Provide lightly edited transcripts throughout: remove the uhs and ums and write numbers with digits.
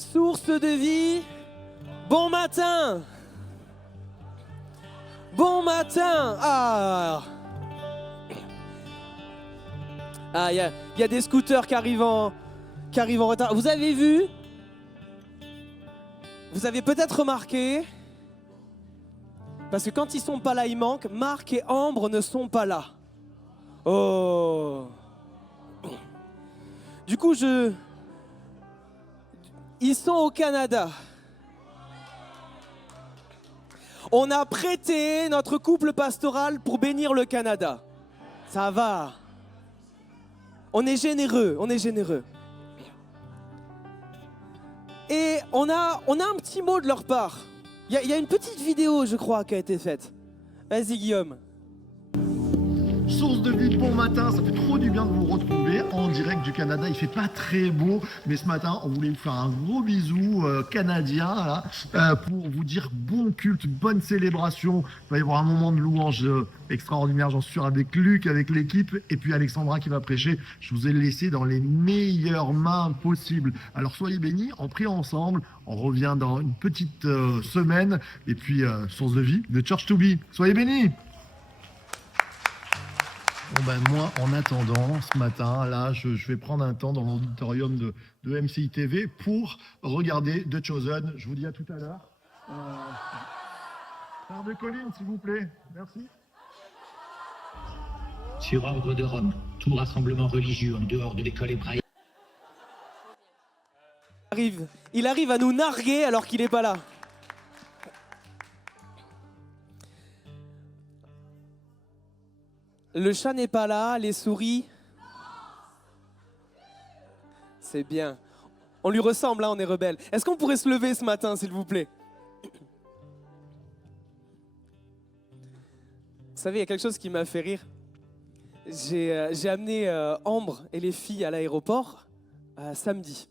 Source de vie, bon matin. Bon matin. Il y a des scooters qui arrivent en retard. Vous avez vu? Vous avez peut-être remarqué, parce que quand ils sont pas là, ils manquent. Marc et Ambre ne sont pas là. Oh. Du coup, ils sont au Canada. On a prêté notre couple pastoral pour bénir le Canada. Ça va. On est généreux, Et on a un petit mot de leur part. Il y a une petite vidéo, je crois, qui a été faite. Vas-y, Guillaume. Source de vie, bon matin, ça fait trop du bien de vous retrouver en direct du Canada. Il fait pas très beau, mais ce matin, on voulait vous faire un gros bisou canadien là, pour vous dire bon culte, bonne célébration. Il va y avoir un moment de louange extraordinaire, j'en suis sûr, avec Luc, avec l'équipe, et puis Alexandra qui va prêcher. Je vous ai laissé dans les meilleures mains possibles. Alors soyez bénis, en priant ensemble. On revient dans une petite semaine, et puis source de vie, de Church to Be. Soyez bénis. Bon ben moi, en attendant, ce matin, là, je vais prendre un temps dans l'auditorium de MCI TV pour regarder The Chosen. Je vous dis à tout à l'heure. Frère de Colline, s'il vous plaît. Merci. Sur ordre de Rome, tout rassemblement religieux en dehors de l'école hébraïque. Il arrive à nous narguer alors qu'il n'est pas là. Le chat n'est pas là, les souris. C'est bien. On lui ressemble, hein, on est rebelle. Est-ce qu'on pourrait se lever ce matin, s'il vous plaît? Vous savez, il y a quelque chose qui m'a fait rire. J'ai amené Ambre et les filles à l'aéroport samedi.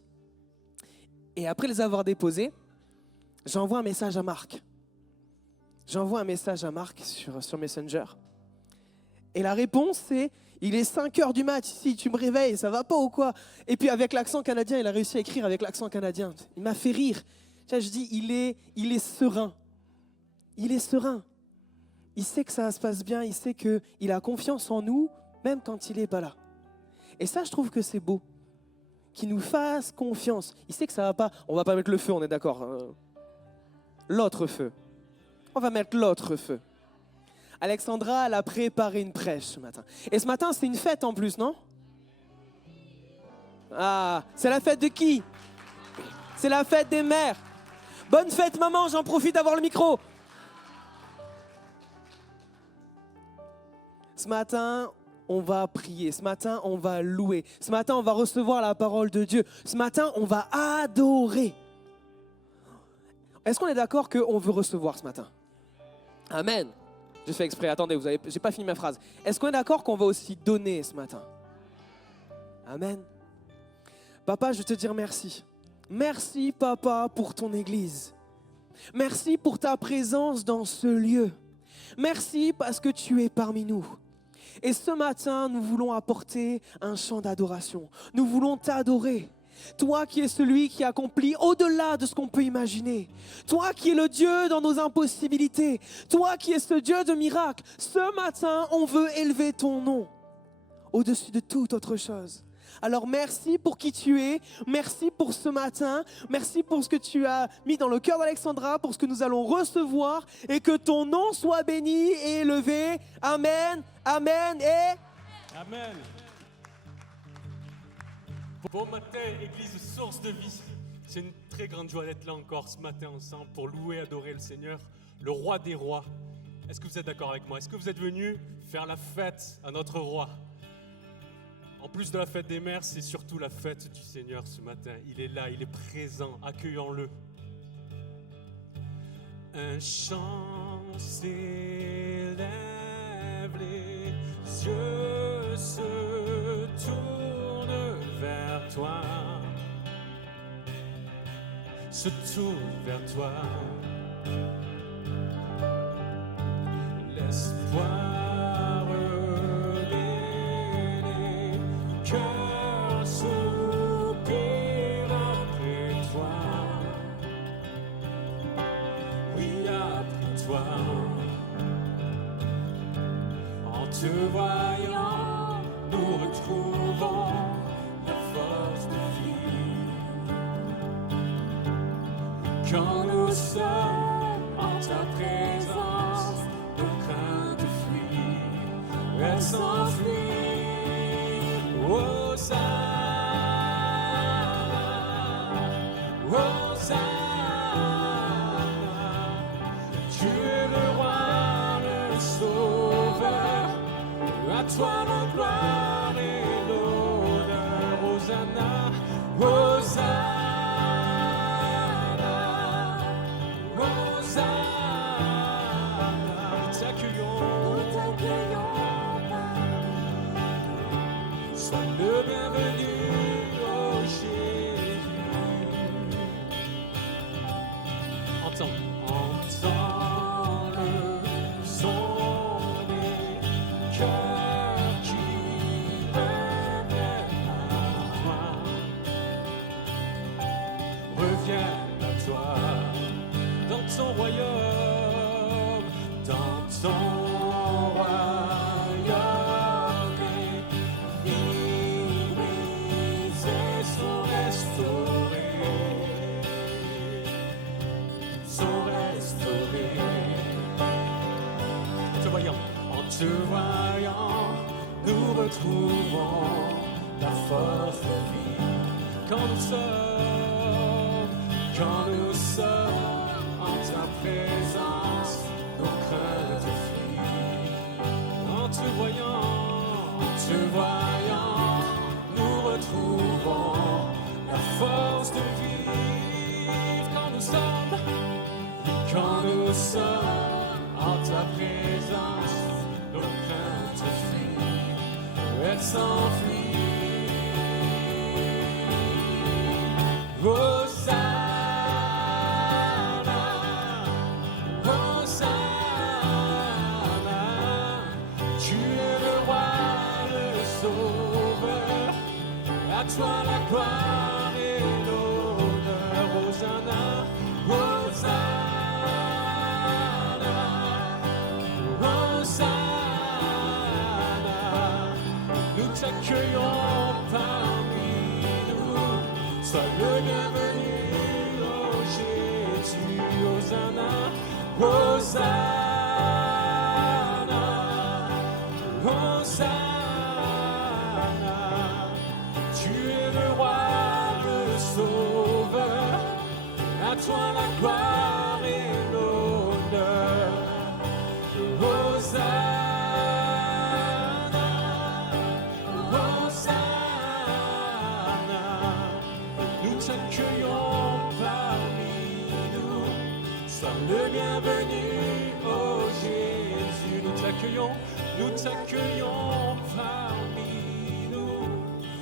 Et après les avoir déposées, j'envoie un message à Marc. J'envoie un message à Marc sur Messenger. Et la réponse, c'est « Il est 5h du mat, ici, tu me réveilles, ça va pas ou quoi ?» Et puis avec l'accent canadien, il a réussi à écrire avec l'accent canadien. Il m'a fait rire. Je dis, il est serein. Il est serein. Il sait que ça se passe bien, il sait qu'il a confiance en nous, même quand il n'est pas là. Et ça, je trouve que c'est beau. Qu'il nous fasse confiance. Il sait que ça va pas... On va pas mettre le feu, on est d'accord. L'autre feu. On va mettre l'autre feu. Alexandra, elle a préparé une prêche ce matin. Et ce matin, c'est une fête en plus, non? Ah, c'est la fête de qui? C'est la fête des mères. Bonne fête, maman, j'en profite d'avoir le micro. Ce matin, on va prier. Ce matin, on va louer. Ce matin, on va recevoir la parole de Dieu. Ce matin, on va adorer. Est-ce qu'on est d'accord qu'on veut recevoir ce matin? Amen. J'ai fait exprès, attendez, j'ai pas fini ma phrase. Est-ce qu'on est d'accord qu'on va aussi donner ce matin? Amen. Papa, je veux te dire merci. Merci, Papa, pour ton Église. Merci pour ta présence dans ce lieu. Merci parce que tu es parmi nous. Et ce matin, nous voulons apporter un chant d'adoration. Nous voulons t'adorer. Toi qui es celui qui accomplit au-delà de ce qu'on peut imaginer. Toi qui es le Dieu dans nos impossibilités. Toi qui es ce Dieu de miracles. Ce matin, on veut élever ton nom au-dessus de toute autre chose. Alors merci pour qui tu es. Merci pour ce matin. Merci pour ce que tu as mis dans le cœur d'Alexandra, pour ce que nous allons recevoir. Et que ton nom soit béni et élevé. Amen, amen et... Amen. Bon matin, Église Source de Vie. C'est une très grande joie d'être là encore ce matin ensemble pour louer et adorer le Seigneur, le Roi des Rois. Est-ce que vous êtes d'accord avec moi? Est-ce que vous êtes venus faire la fête à notre Roi? En plus de la fête des mères, c'est surtout la fête du Seigneur ce matin. Il est là, il est présent, accueillons-le. Un chant s'élève, les yeux se tournent vers toi, se tournent vers toi. L'espoir, les cœurs soupirent après toi. te voyant, nous retrouvons la force de vie. Quand nous sommes en ta présence, nos craintes fuient, elles s'enfuient. Hosanna, Hosanna, tu es le roi, le sauveur, à toi la gloire et l'honneur. Hosanna, Hosanna, Hosanna, nous t'accueillons, sois le bienvenu, oh Jésus. Entends le son des cœurs qui reviennent à toi. Reviennent à toi dans ton royaume, dans ton royaume. Et vies brisées sont restaurées. Sont restaurés. En te voyant, nous retrouvons la force de vie. Quand nous sommes en ta présence, nos craintes fuient. En te voyant, nous retrouvons la force de vivre. Quand nous sommes en ta présence, nos craintes fuient, elles s'enfuient. Hosanna, Hosanna, tu es le roi, le sauveur, à toi la gloire et l'honneur. Hosanna, Hosanna, Hosanna, nous t'accueillons parmi nous. Sois le bienvenu, oh Jésus. Hosanna, Hosanna, Hosanna, tu es le roi, le sauveur, à toi la gloire et l'honneur. Hosanna, Hosanna, nous t'accueillons parmi nous. Sois le bienvenu, oh Jésus. Nous t'accueillons parmi nous.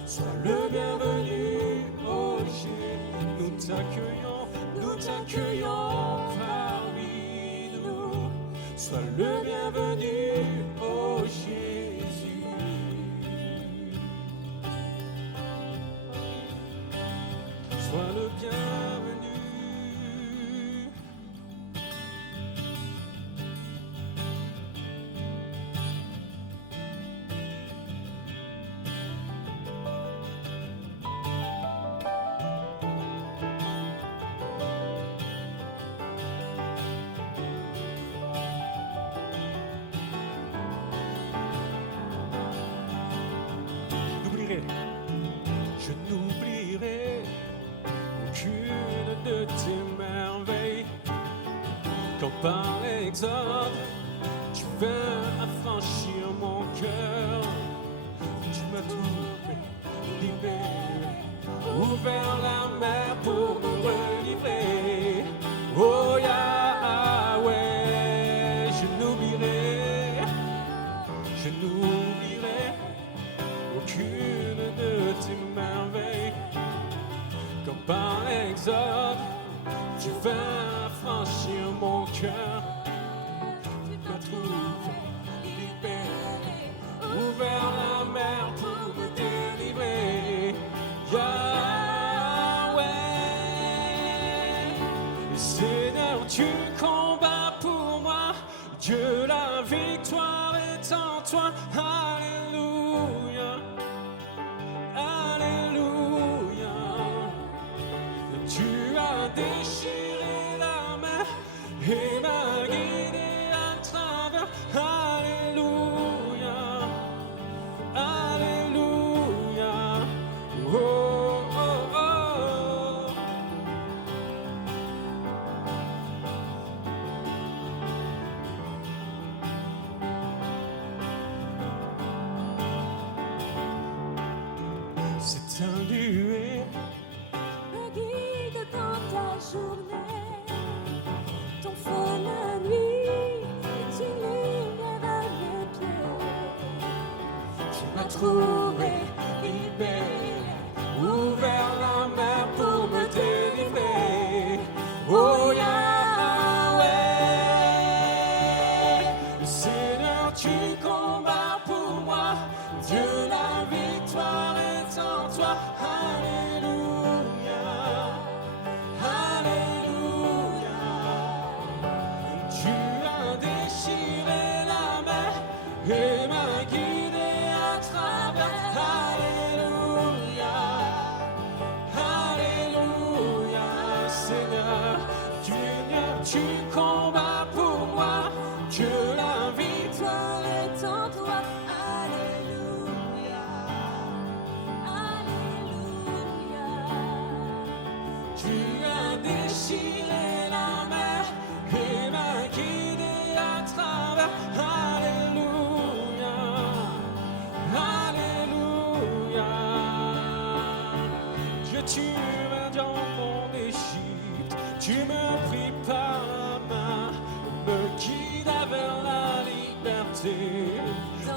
Sois le bienvenu, oh Jésus. Nous t'accueillons parmi nous. Sois le bienvenu, oh Jésus. Sois le bienvenu. Je n'oublierai aucune de tes merveilles. Quand par l'exode, tu viens affranchir mon cœur. Tu m'as trouvé, libéré, ouvert la mer pour me relivrer. Oh Yahweh, je n'oublierai aucune de tes merveilles. Comme par l'exode, tu vas franchir mon cœur. Tu m'as trouvé, libéré, ouvert la mer pour me délivrer. Yahweh, Seigneur, tu combats pour moi. Dieu, la victoire est est en toi. Alléluia. Alléluia. Tu as déchiré la mer et m'as guidé à travers. Alléluia. Alléluia. Oh, oh, oh. C'est un nuée. Me guide dans ta journée, ton feu la nuit est une lumière à mes pieds. Tu m'as trouvé, libéré, ouvert la mer pour me délivrer. Oh Yahweh, Seigneur, tu combats pour moi. Dieu, la victoire est en toi. Alléluia, Alléluia. Tu as déchiré la mer et m'as guidé à travers. Alléluia, Alléluia. Seigneur, tu combats pour moi. Dieu, la victoire Est en toi, Alléluia, Alléluia. Tu as déchiré la mer et m'as guidé à travers. Alléluia, Alléluia. Dieu, tu m'as dit en Égypte, tu me pris par la main, me guida vers la liberté.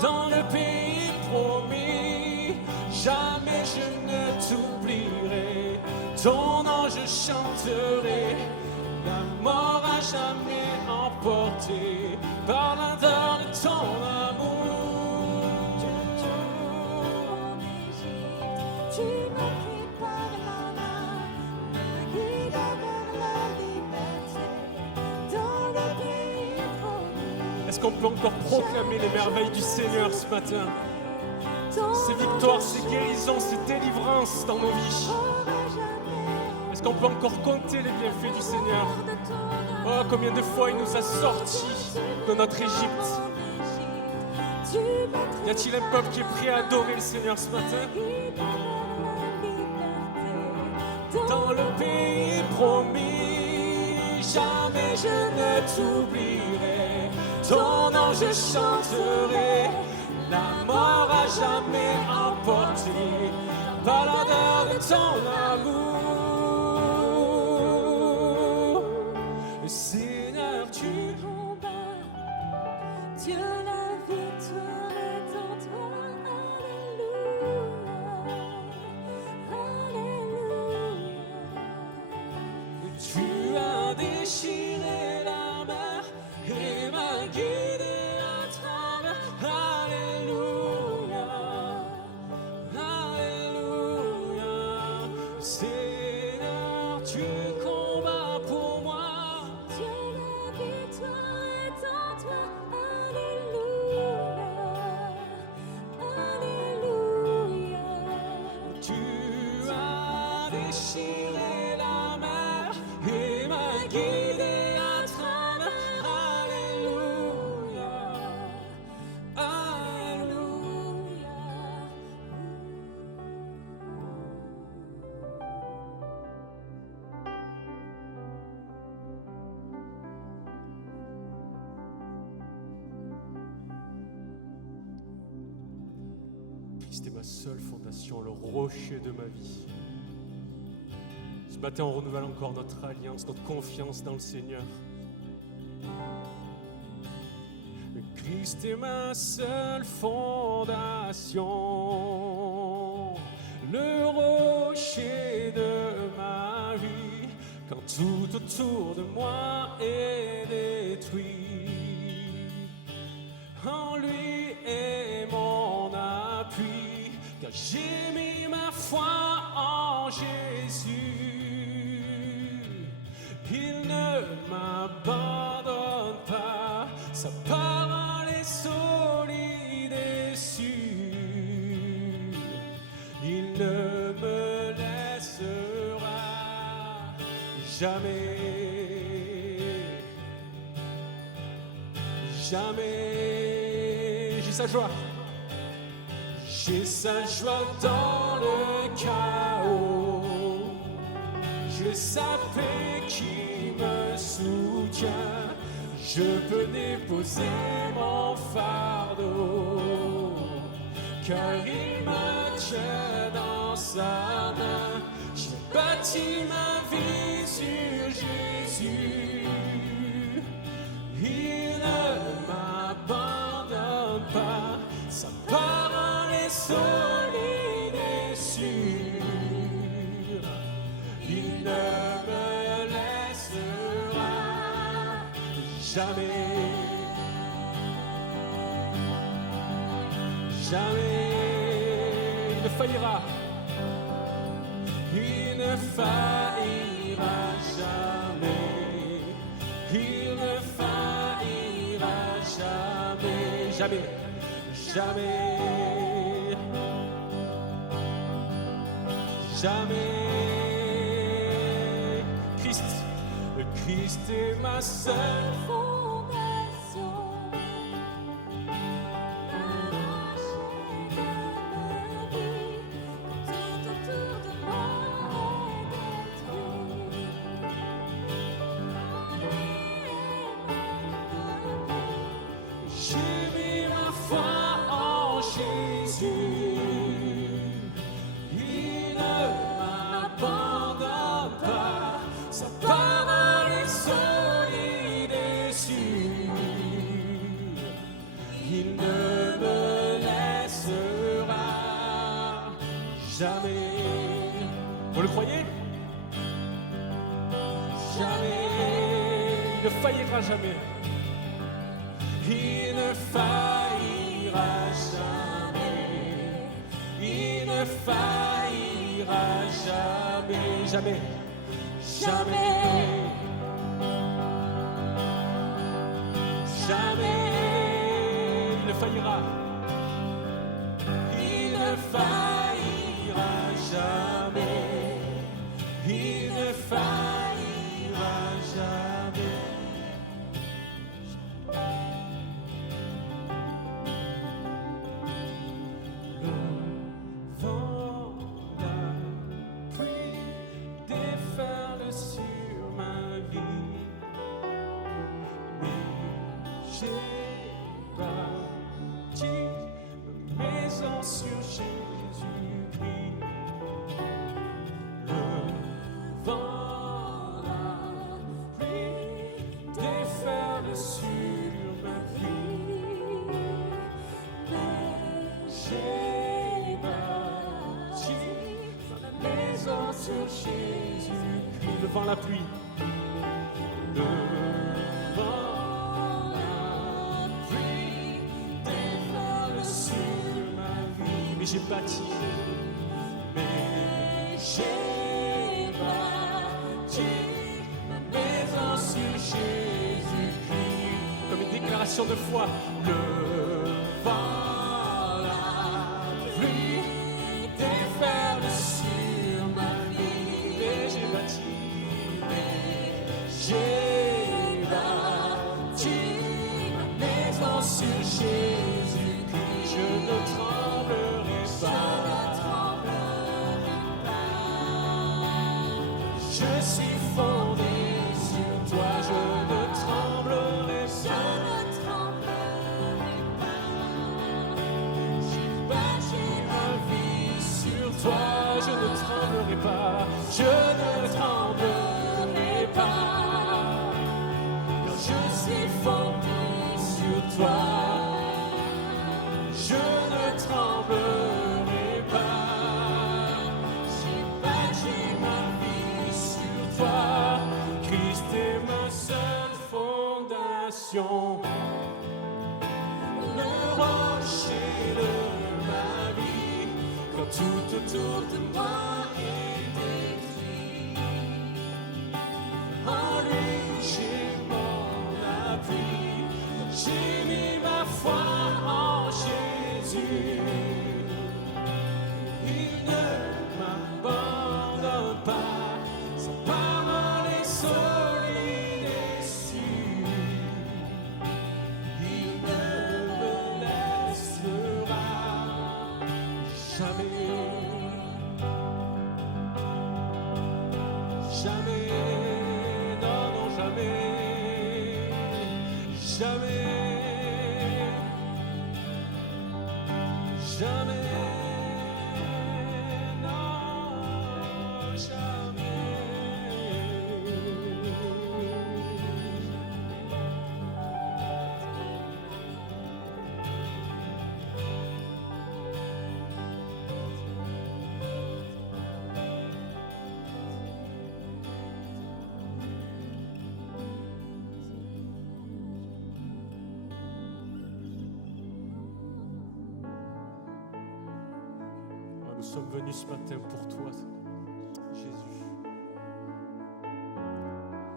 Dans le pays promis, jamais je ne t'oublierai. Ton nom je chanterai, la mort a jamais emporté par l'ardeur de ton amour. En Égypte, tu m'as pris par la main, me guida vers la liberté, dans le pays promis. Est-ce qu'on peut encore proclamer les merveilles du Seigneur ce matin? Ces victoires, ces guérisons, ces délivrances dans nos vies. Est-ce qu'on peut encore compter les bienfaits du Seigneur? Oh, combien de fois il nous a sortis de notre Égypte. Y a-t-il un peuple qui est prêt à adorer le Seigneur ce matin? Dans le pays promis, jamais je ne t'oublierai. Ton nom je chanterai, la mort a jamais emporté par l'ardeur de ton amour. Seigneur, tu combats, Dieu la victoire est en toi, Alléluia, Alléluia. Tu as déchiré la mer et m'as guidé à travers. Alléluia, Alléluia. Seigneur, tu combats pour moi. Dieu la victoire est en toi, Alléluia, Alléluia. Tu as déchiré la mer et m'as guidé à travers. Alléluia, Alléluia. Christ est ma seule fondation, le rocher de ma vie. Ce matin, on renouvelle encore notre alliance, notre confiance dans le Seigneur. Christ est ma seule fondation, le rocher de ma vie, quand tout autour de moi est détruit. En lui est mon appui, car j'ai mis ma foi en Jésus. Il ne m'abandonne pas, sa parole est solide. jamais, jamais. J'ai sa joie. J'ai sa joie dans le chaos. J'ai sa paix qui me soutient. Je peux déposer mon fardeau, car il me tient dans sa main. J'ai bâti ma vie sur Jésus. Il ne m'abandonne pas. Sa parole est solide et sûre. Il ne me laissera jamais, jamais. Il ne faillira. Il ne faillira jamais. Il ne faillira jamais. Jamais. Jamais. Jamais. Christ. Le Christ est ma seule Fondation, arrachée de ma vie, quand tout autour de moi est détruit. En lui est ma vie. J'ai mis ma foi en Jésus. Il ne m'abandonne pas. Sa parole est solide et sûre. Il ne me laissera jamais. Vous le croyez? Jamais. Il ne faillira jamais. Il ne faillira jamais. Il ne faillira jamais. Jamais. Jamais. Jamais. Il ne faillira. Il ne faillira jamais. Il ne faillira jamais. Le vent, la pluie déferle sur ma vie, mais j'ai bâti ma maison sur Jésus-Christ. Le vent, la pluie déferle sur ma vie, j'ai bâti ma maison sur Jésus-Christ. Le vent, la pluie. Le vent, la pluie déferle sur ma vie. Mais j'ai bâti. Mais j'ai bâti ma maison sur Jésus-Christ. Comme une déclaration de foi. Le vent, la pluie déferle sur ma vie. Et j'ai bâti. J'ai bâti ma maison sur Jésus-Christ. Je ne tremblerai pas. Je suis fondé sur toi. Je ne tremblerai pas. J'ai bâti ma vie sur toi. Je ne tremblerai pas. Je ne tremblerai pas. Car je suis fondé sur toi. Je ne tremblerai pas. J'ai bâti ma vie sur toi. Christ est ma seule fondation. Le rocher de ma vie. Quand tout autour de moi est détruit, en lui j'ai mon appui. J'ai mis ma foi en Jésus. Il ne m'abandonne pas. Sa parole est jamais, jamais, non, jamais. Nous sommes venus ce matin pour toi, Jésus.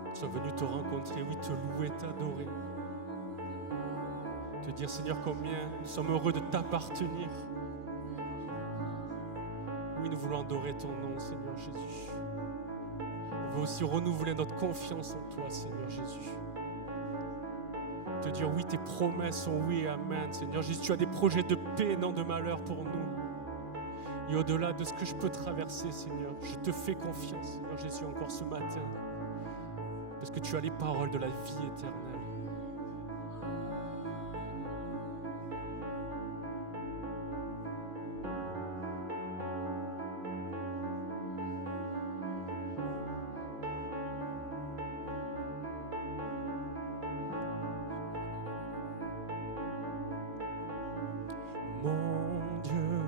Nous sommes venus te rencontrer, oui, te louer, t'adorer. Te dire, Seigneur, combien nous sommes heureux de t'appartenir. Oui, nous voulons adorer ton nom, Seigneur Jésus. On veut aussi renouveler notre confiance en toi, Seigneur Jésus. Te dire, oui, tes promesses sont oui et amen, Seigneur Jésus. Tu as des projets de paix, non de malheur pour nous. Et au-delà de ce que je peux traverser, Seigneur, je te fais confiance, Seigneur Jésus, encore ce matin. Parce que tu as les paroles de la vie éternelle. Mon Dieu,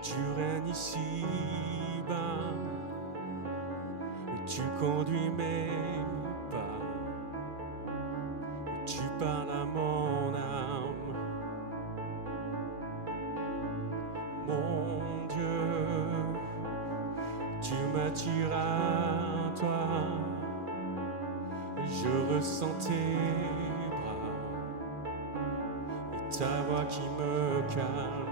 tu règnes ici-bas, tu conduis mes pas, tu parles à mon âme. Mon Dieu, tu m'attires à toi, je ressens tes bras et ta voix qui me calme.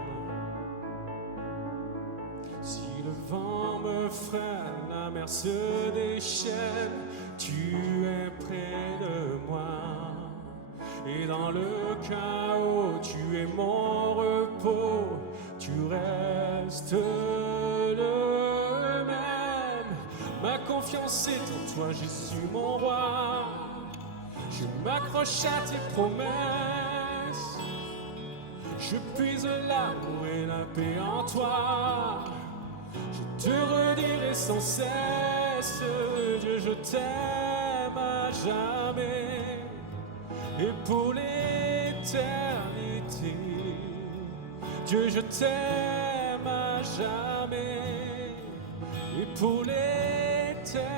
Si le vent me freine, la mer se déchaîne, tu es près de moi. Et dans le chaos, tu es mon repos, tu restes le même. Ma confiance est en toi, Jésus, mon roi. Je m'accroche à tes promesses. Je puise l'amour et la paix en toi. Je te redirai sans cesse, Dieu, je t'aime à jamais et pour l'éternité. Dieu, je t'aime à jamais et pour l'éternité.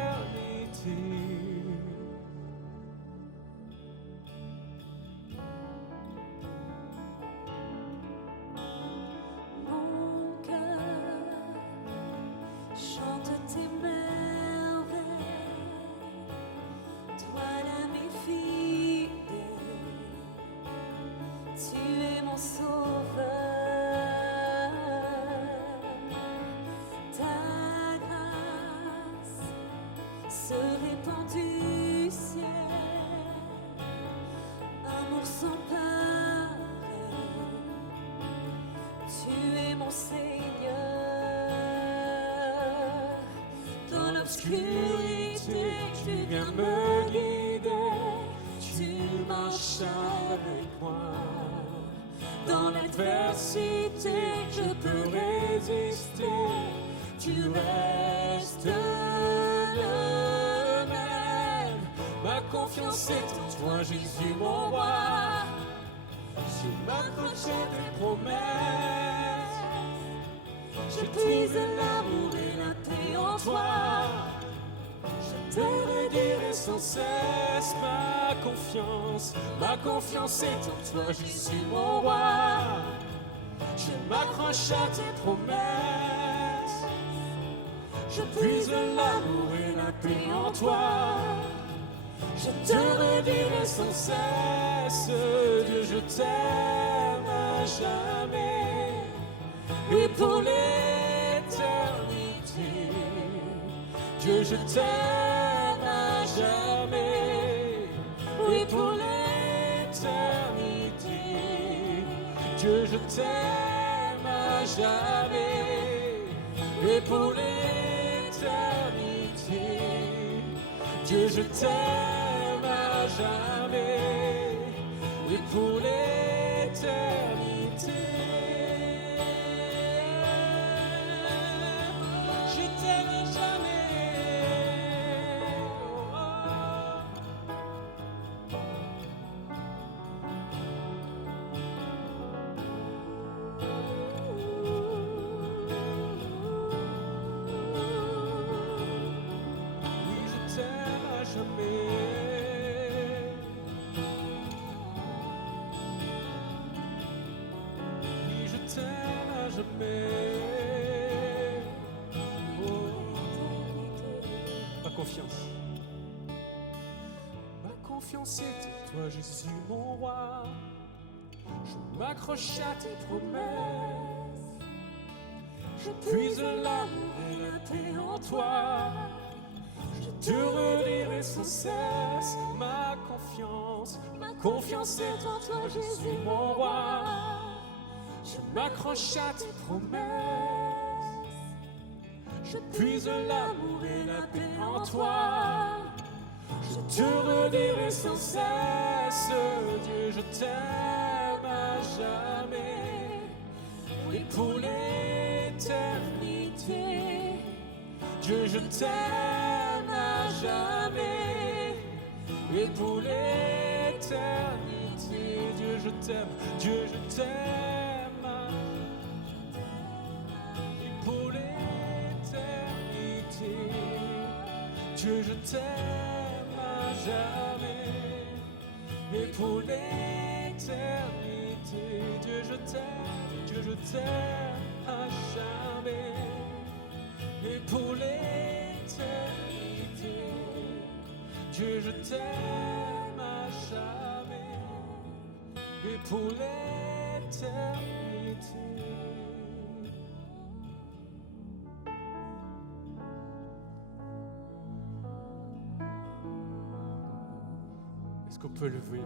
L'obscurité, tu viens me guider, tu marches avec moi. Dans l'adversité, je peux résister, tu restes le même. Ma confiance est en toi, Jésus, mon roi. Je m'accroche à tes promesses, je puise l'amour et la paix en toi. Je te redirai sans cesse ma confiance est en toi, Jésus, mon roi. Je m'accroche à tes promesses, je puise l'amour et la paix en toi. Je te redirai sans cesse, Dieu, je t'aime à jamais et pour l'éternité. Dieu, je t'aime à jamais, oui, pour l'éternité. Dieu, je t'aime à jamais, et pour l'éternité. Dieu, je t'aime à jamais et pour l'éternité. Je t'aime à jamais. Oh, oui, je t'aime à jamais. Oui, je t'aime à jamais. Oh, ma confiance. Ma confiance est en toi, Jésus, mon roi. Je m'accroche à tes promesses. Je puise l'amour et la paix en toi. Je te redirai sans cesse ma confiance est en toi, Jésus, mon roi. Je m'accroche à tes promesses. Je puise l'amour et la paix en toi. Je te redirai sans cesse, Dieu, je t'aime à jamais et pour l'éternité. Dieu, je t'aime à jamais et pour l'éternité. Dieu, je t'aime, Dieu, je t'aime et pour l'éternité. Dieu, je t'aime à jamais et pour l'éternité. Dieu, je t'aime à jamais et pour l'éternité. Dieu, je t'aime à jamais et pour l'éternité. Est-ce qu'on peut lever?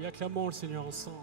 Oui, acclamons le Seigneur ensemble.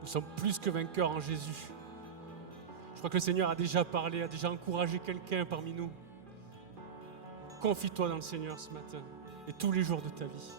Nous sommes plus que vainqueurs en Jésus. Je crois que le Seigneur a déjà parlé, a déjà encouragé quelqu'un parmi nous. Confie-toi dans le Seigneur ce matin et tous les jours de ta vie.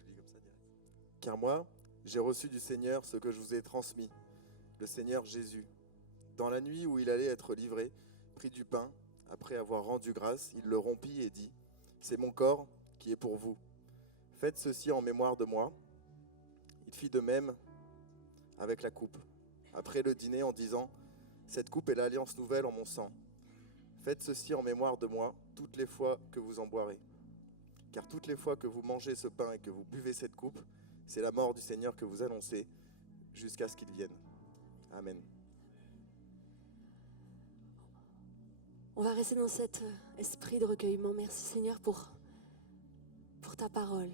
Je lis comme ça direct. Car moi, j'ai reçu du Seigneur ce que je vous ai transmis, le Seigneur Jésus. Dans la nuit où il allait être livré, prit du pain, après avoir rendu grâce, il le rompit et dit : c'est mon corps qui est pour vous. Faites ceci en mémoire de moi. Il fit de même avec la coupe, après le dîner, en disant : cette coupe est l'alliance nouvelle en mon sang. Faites ceci en mémoire de moi toutes les fois que vous en boirez. Car toutes les fois que vous mangez ce pain et que vous buvez cette coupe, c'est la mort du Seigneur que vous annoncez jusqu'à ce qu'il vienne. Amen. On va rester dans cet esprit de recueillement. Merci Seigneur pour ta parole.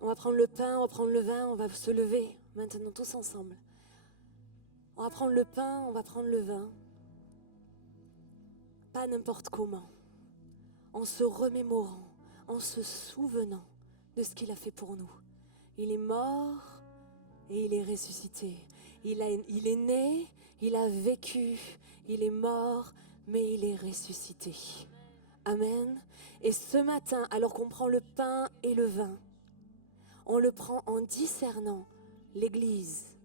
On va prendre le pain, on va prendre le vin, on va se lever maintenant tous ensemble. On va prendre le pain, on va prendre le vin. Pas n'importe comment. En se remémorant, en se souvenant de ce qu'il a fait pour nous. Il est mort et il est ressuscité. Il est né, il a vécu, il est mort, mais il est ressuscité. Amen. Et ce matin, alors qu'on prend le pain et le vin, on le prend en discernant l'Église,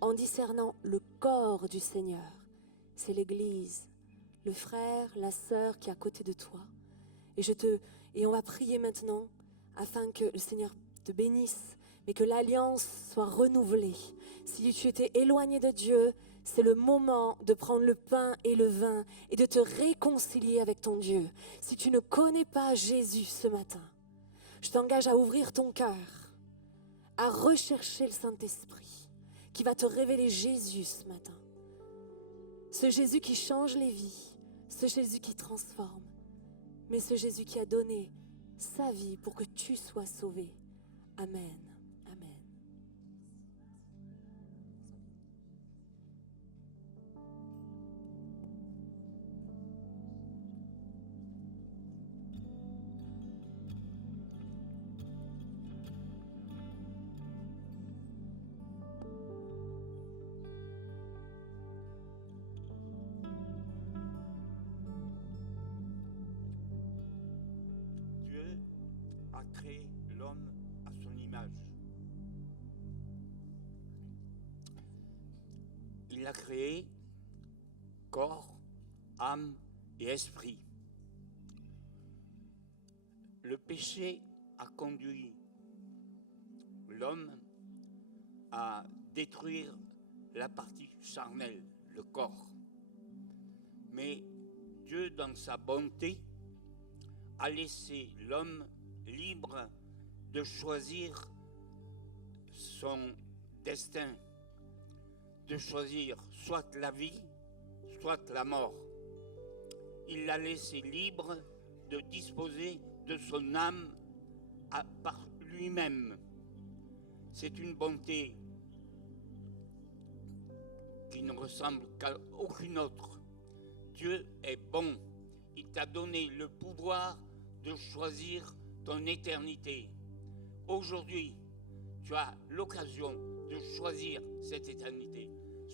en discernant le corps du Seigneur. C'est l'Église, le frère, la sœur qui est à côté de toi. Et on va prier maintenant afin que le Seigneur te bénisse, mais que l'alliance soit renouvelée. Si tu étais éloigné de Dieu, c'est le moment de prendre le pain et le vin et de te réconcilier avec ton Dieu. Si tu ne connais pas Jésus ce matin, je t'engage à ouvrir ton cœur, à rechercher le Saint-Esprit qui va te révéler Jésus ce matin. Ce Jésus qui change les vies, ce Jésus qui transforme. mais ce Jésus qui a donné sa vie pour que tu sois sauvé. Amen. Amen. Dieu a créé l'homme à son image. Il l'a créé corps, âme et esprit. Le péché a conduit l'homme à détruire la partie charnelle, le corps. Mais Dieu, dans sa bonté, a laissé l'homme libre de choisir son destin, de choisir soit la vie, soit la mort. Il l'a laissé libre de disposer de son âme par lui-même. C'est une bonté qui ne ressemble qu'à aucune autre. Dieu est bon. Il t'a donné le pouvoir de choisir ton éternité. Aujourd'hui, tu as l'occasion de choisir cette éternité.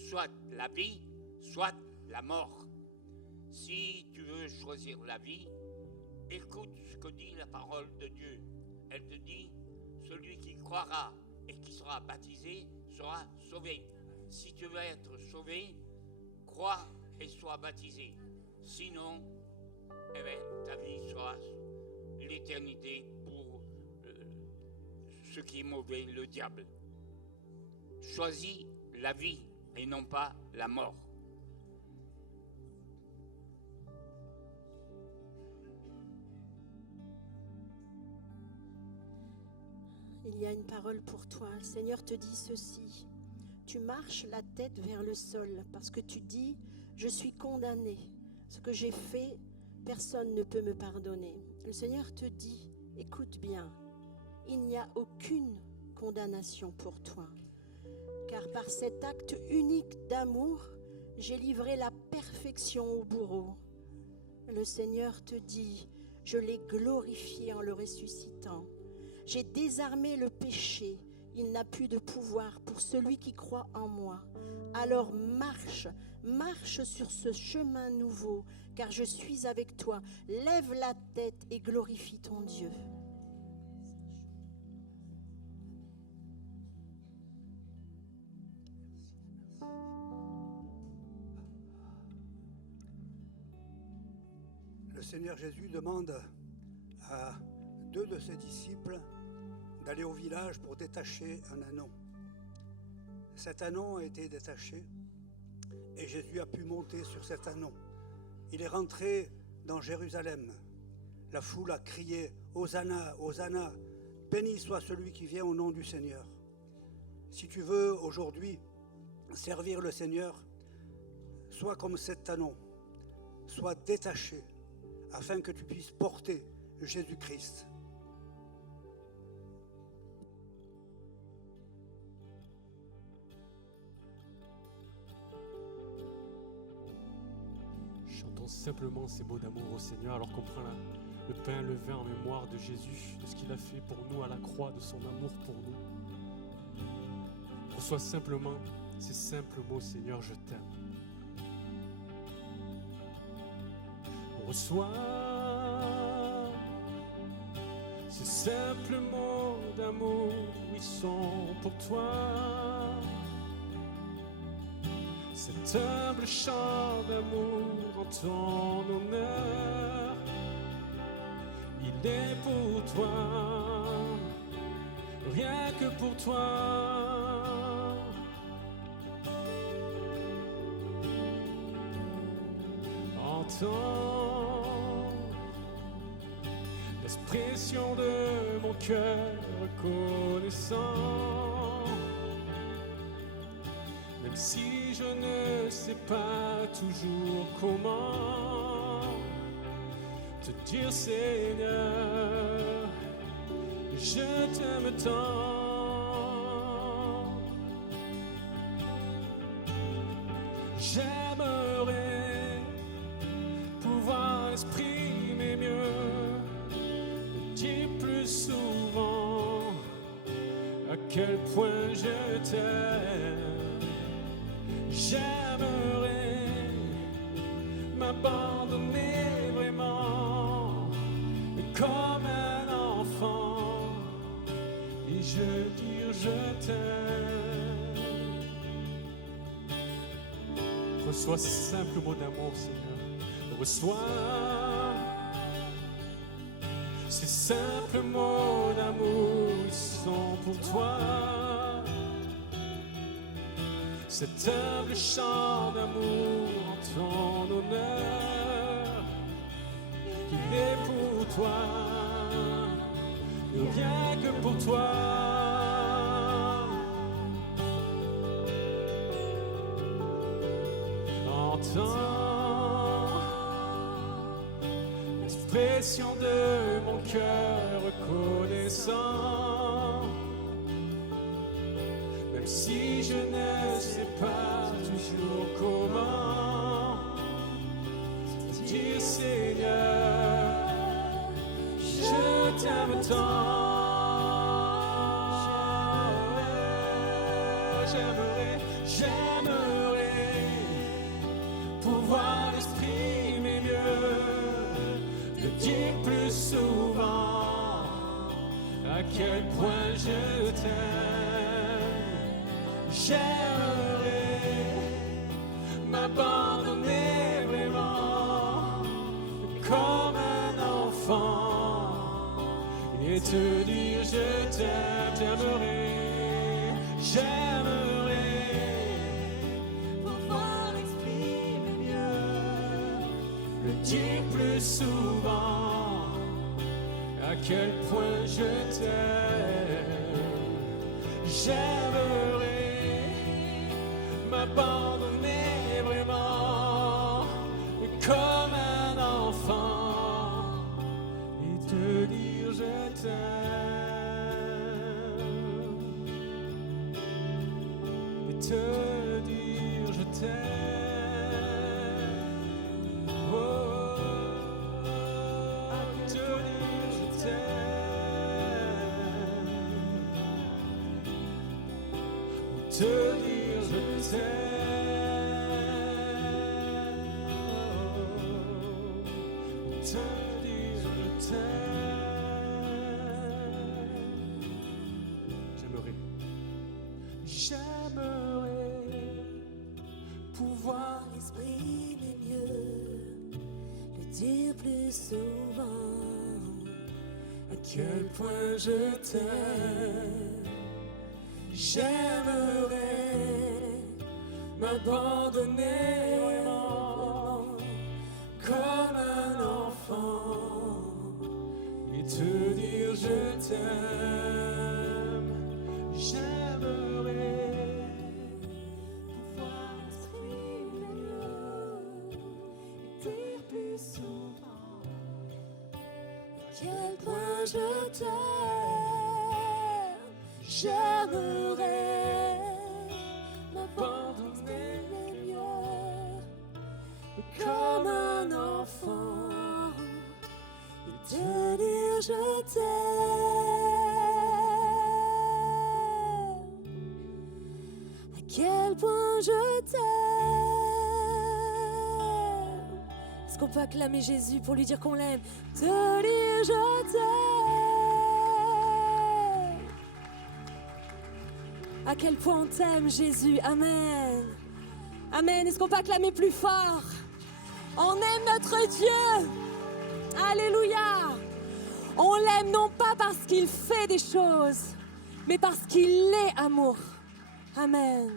Soit la vie, soit la mort. Si tu veux choisir la vie, écoute ce que dit la parole de Dieu. Elle te dit, celui qui croira et qui sera baptisé sera sauvé. Si tu veux être sauvé, crois et sois baptisé. Sinon, eh bien, ta vie sera l'éternité pour ce qui est mauvais, le diable. Choisis la vie et non pas la mort. Il y a une parole pour toi. Le Seigneur te dit ceci. Tu marches la tête vers le sol parce que tu dis, je suis condamné. Ce que j'ai fait, personne ne peut me pardonner. Le Seigneur te dit, écoute bien, il n'y a aucune condamnation pour toi. Car par cet acte unique d'amour, j'ai livré la perfection au bourreau. Le Seigneur te dit, je l'ai glorifié en le ressuscitant. J'ai désarmé le péché, il n'a plus de pouvoir pour celui qui croit en moi. Alors marche sur ce chemin nouveau, car je suis avec toi. Lève la tête et glorifie ton Dieu. Le Seigneur Jésus demande à 2 de ses disciples d'aller au village pour détacher un anneau. Cet anneau a été détaché et Jésus a pu monter sur cet anneau. Il est rentré dans Jérusalem. La foule a crié « Hosanna, Hosanna, béni soit celui qui vient au nom du Seigneur ». Si tu veux aujourd'hui servir le Seigneur, sois comme cet anneau, sois détaché afin que tu puisses porter Jésus-Christ. Chantons simplement ces mots d'amour au Seigneur alors qu'on prend le pain, le vin en mémoire de Jésus, de ce qu'il a fait pour nous à la croix, de son amour pour nous. Reçois simplement ces simples mots, Seigneur, je t'aime. Reçois ces simples mots d'amour, ils sont pour toi. Cet humble chant d'amour en ton honneur, il est pour toi, rien que pour toi. Entends l'expression de mon cœur reconnaissant. Même si je ne sais pas toujours comment te Dire Seigneur, je t'aime tant. J'aimerais pouvoir exprimer mieux, dire plus souvent à quel point je t'aime. J'aimerais m'abandonner vraiment comme un enfant et je dire je t'aime. Reçois ces simples mots d'amour, Seigneur. Reçois ces simples mots d'amour sont pour toi. Cet humble chant d'amour en ton honneur, il est pour toi, rien que pour toi. Entends l'expression de mon cœur reconnaissant. Même si je ne sais pas toujours comment dire Seigneur, je t'aime tant. J'aimerais pouvoir l'exprimer mieux, le dire plus souvent à quel point je t'aime. J'aimerais m'abandonner vraiment comme un enfant et te dire je t'aime. J'aimerais pouvoir l'exprimer mieux, le dire plus souvent à quel point je t'aime. J'aimerais m'abandonner vraiment comme un enfant et te dire je t'aime. Et te dire je t'aime. Oh, te dire je t'aime. Te dire je t'aime. Te dire je t'aime. J'aimerais pouvoir Exprimer mieux, le dire plus souvent à quel point je t'aime. J'aimerais m'abandonner vraiment comme un enfant et te dire je t'aime. J'aimerais pouvoir exprimer mieux et dire plus souvent à quel point je t'aime. J'aimerais m'abandonner mieux comme un enfant et te dire je t'aime. À quel point je t'aime. Est-ce qu'on peut acclamer Jésus pour lui dire qu'on l'aime? Te dire je t'aime. À quel point on t'aime, Jésus. Amen. Amen. Est-ce qu'on peut acclamer plus fort? On aime notre Dieu. Alléluia. On l'aime non pas parce qu'il fait des choses, mais parce qu'il est amour. Amen.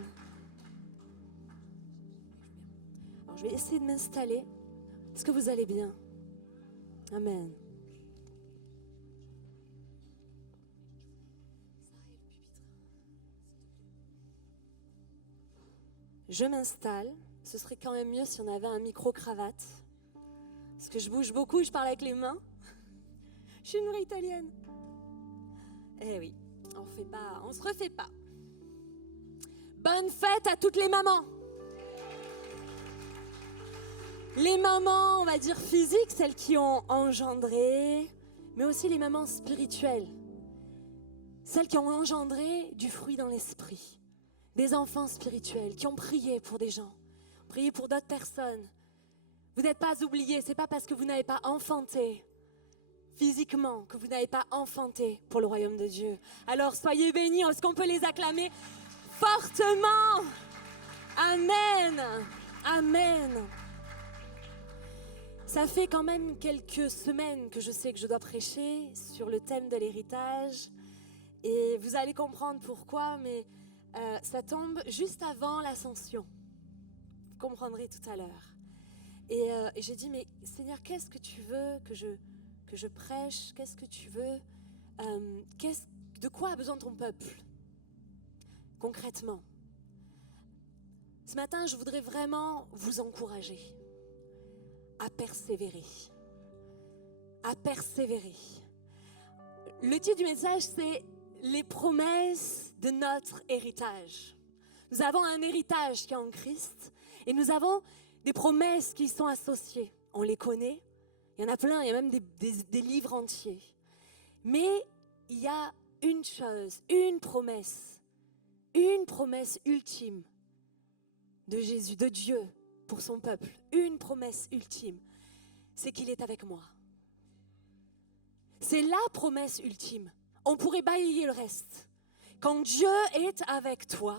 Alors, je vais essayer de m'installer. Est-ce que vous allez bien? Amen. Je m'installe. Ce serait quand même mieux si on avait un micro-cravate. Parce Parce que je bouge beaucoup, je parle avec les mains. Je suis une vraie italienne. Eh oui, on se refait pas. Bonne fête à toutes les mamans. Les mamans, on va dire physiques, celles qui ont engendré, mais aussi les mamans spirituelles. Celles qui ont engendré du fruit dans l'esprit. Des enfants spirituels qui ont prié pour des gens, prié pour d'autres personnes. Vous n'êtes pas oubliés, c'est pas parce que vous n'avez pas enfanté physiquement que vous n'avez pas enfanté pour le royaume de Dieu. Alors soyez bénis, est-ce qu'on peut les acclamer fortement? Amen, amen. Ça fait quand même quelques semaines que je sais que je dois prêcher sur le thème de l'héritage. Et vous allez comprendre pourquoi, mais ça tombe juste avant l'ascension. Vous comprendrez tout à l'heure. Et j'ai dit, mais Seigneur, qu'est-ce que tu veux que je prêche? Qu'est-ce que tu veux? De quoi a besoin ton peuple? Concrètement. Ce matin, je voudrais vraiment vous encourager à persévérer. À persévérer. Le titre du message, c'est les promesses de notre héritage. Nous avons un héritage qui est en Christ et nous avons des promesses qui y sont associées. On les connaît, il y en a plein, il y a même des livres entiers. Mais il y a une chose, une promesse ultime de Jésus, de Dieu pour son peuple, une promesse ultime, c'est qu'il est avec moi. C'est la promesse ultime. On pourrait balayer le reste. Quand Dieu est avec toi,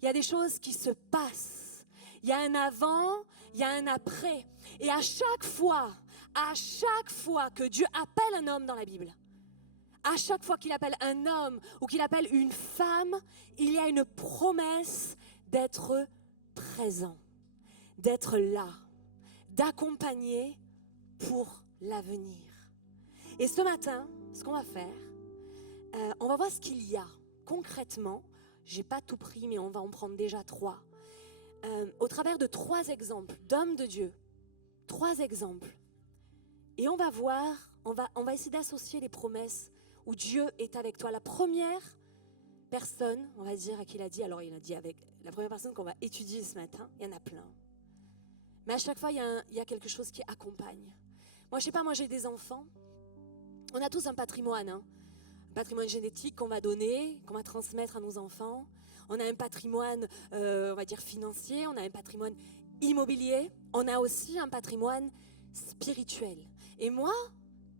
il y a des choses qui se passent. Il y a un avant, il y a un après. Et à chaque fois que Dieu appelle un homme dans la Bible, à chaque fois qu'il appelle un homme ou qu'il appelle une femme, il y a une promesse d'être présent, d'être là, d'accompagner pour l'avenir. Et ce matin, ce qu'on va faire, on va voir ce qu'il y a concrètement. J'ai pas tout pris, mais on va en prendre déjà 3. Au travers de 3 exemples d'hommes de Dieu. 3 exemples. Et on va voir, on va essayer d'associer les promesses où Dieu est avec toi. La première personne, on va dire à qui il a dit, alors il a dit avec la première personne qu'on va étudier ce matin, il y en a plein. Mais à chaque fois, il y a quelque chose qui accompagne. Moi, je sais pas, moi j'ai des enfants. On a tous un patrimoine, hein. Un patrimoine génétique qu'on va donner, qu'on va transmettre à nos enfants. On a un patrimoine, on va dire financier, on a un patrimoine immobilier. On a aussi un patrimoine spirituel. Et moi,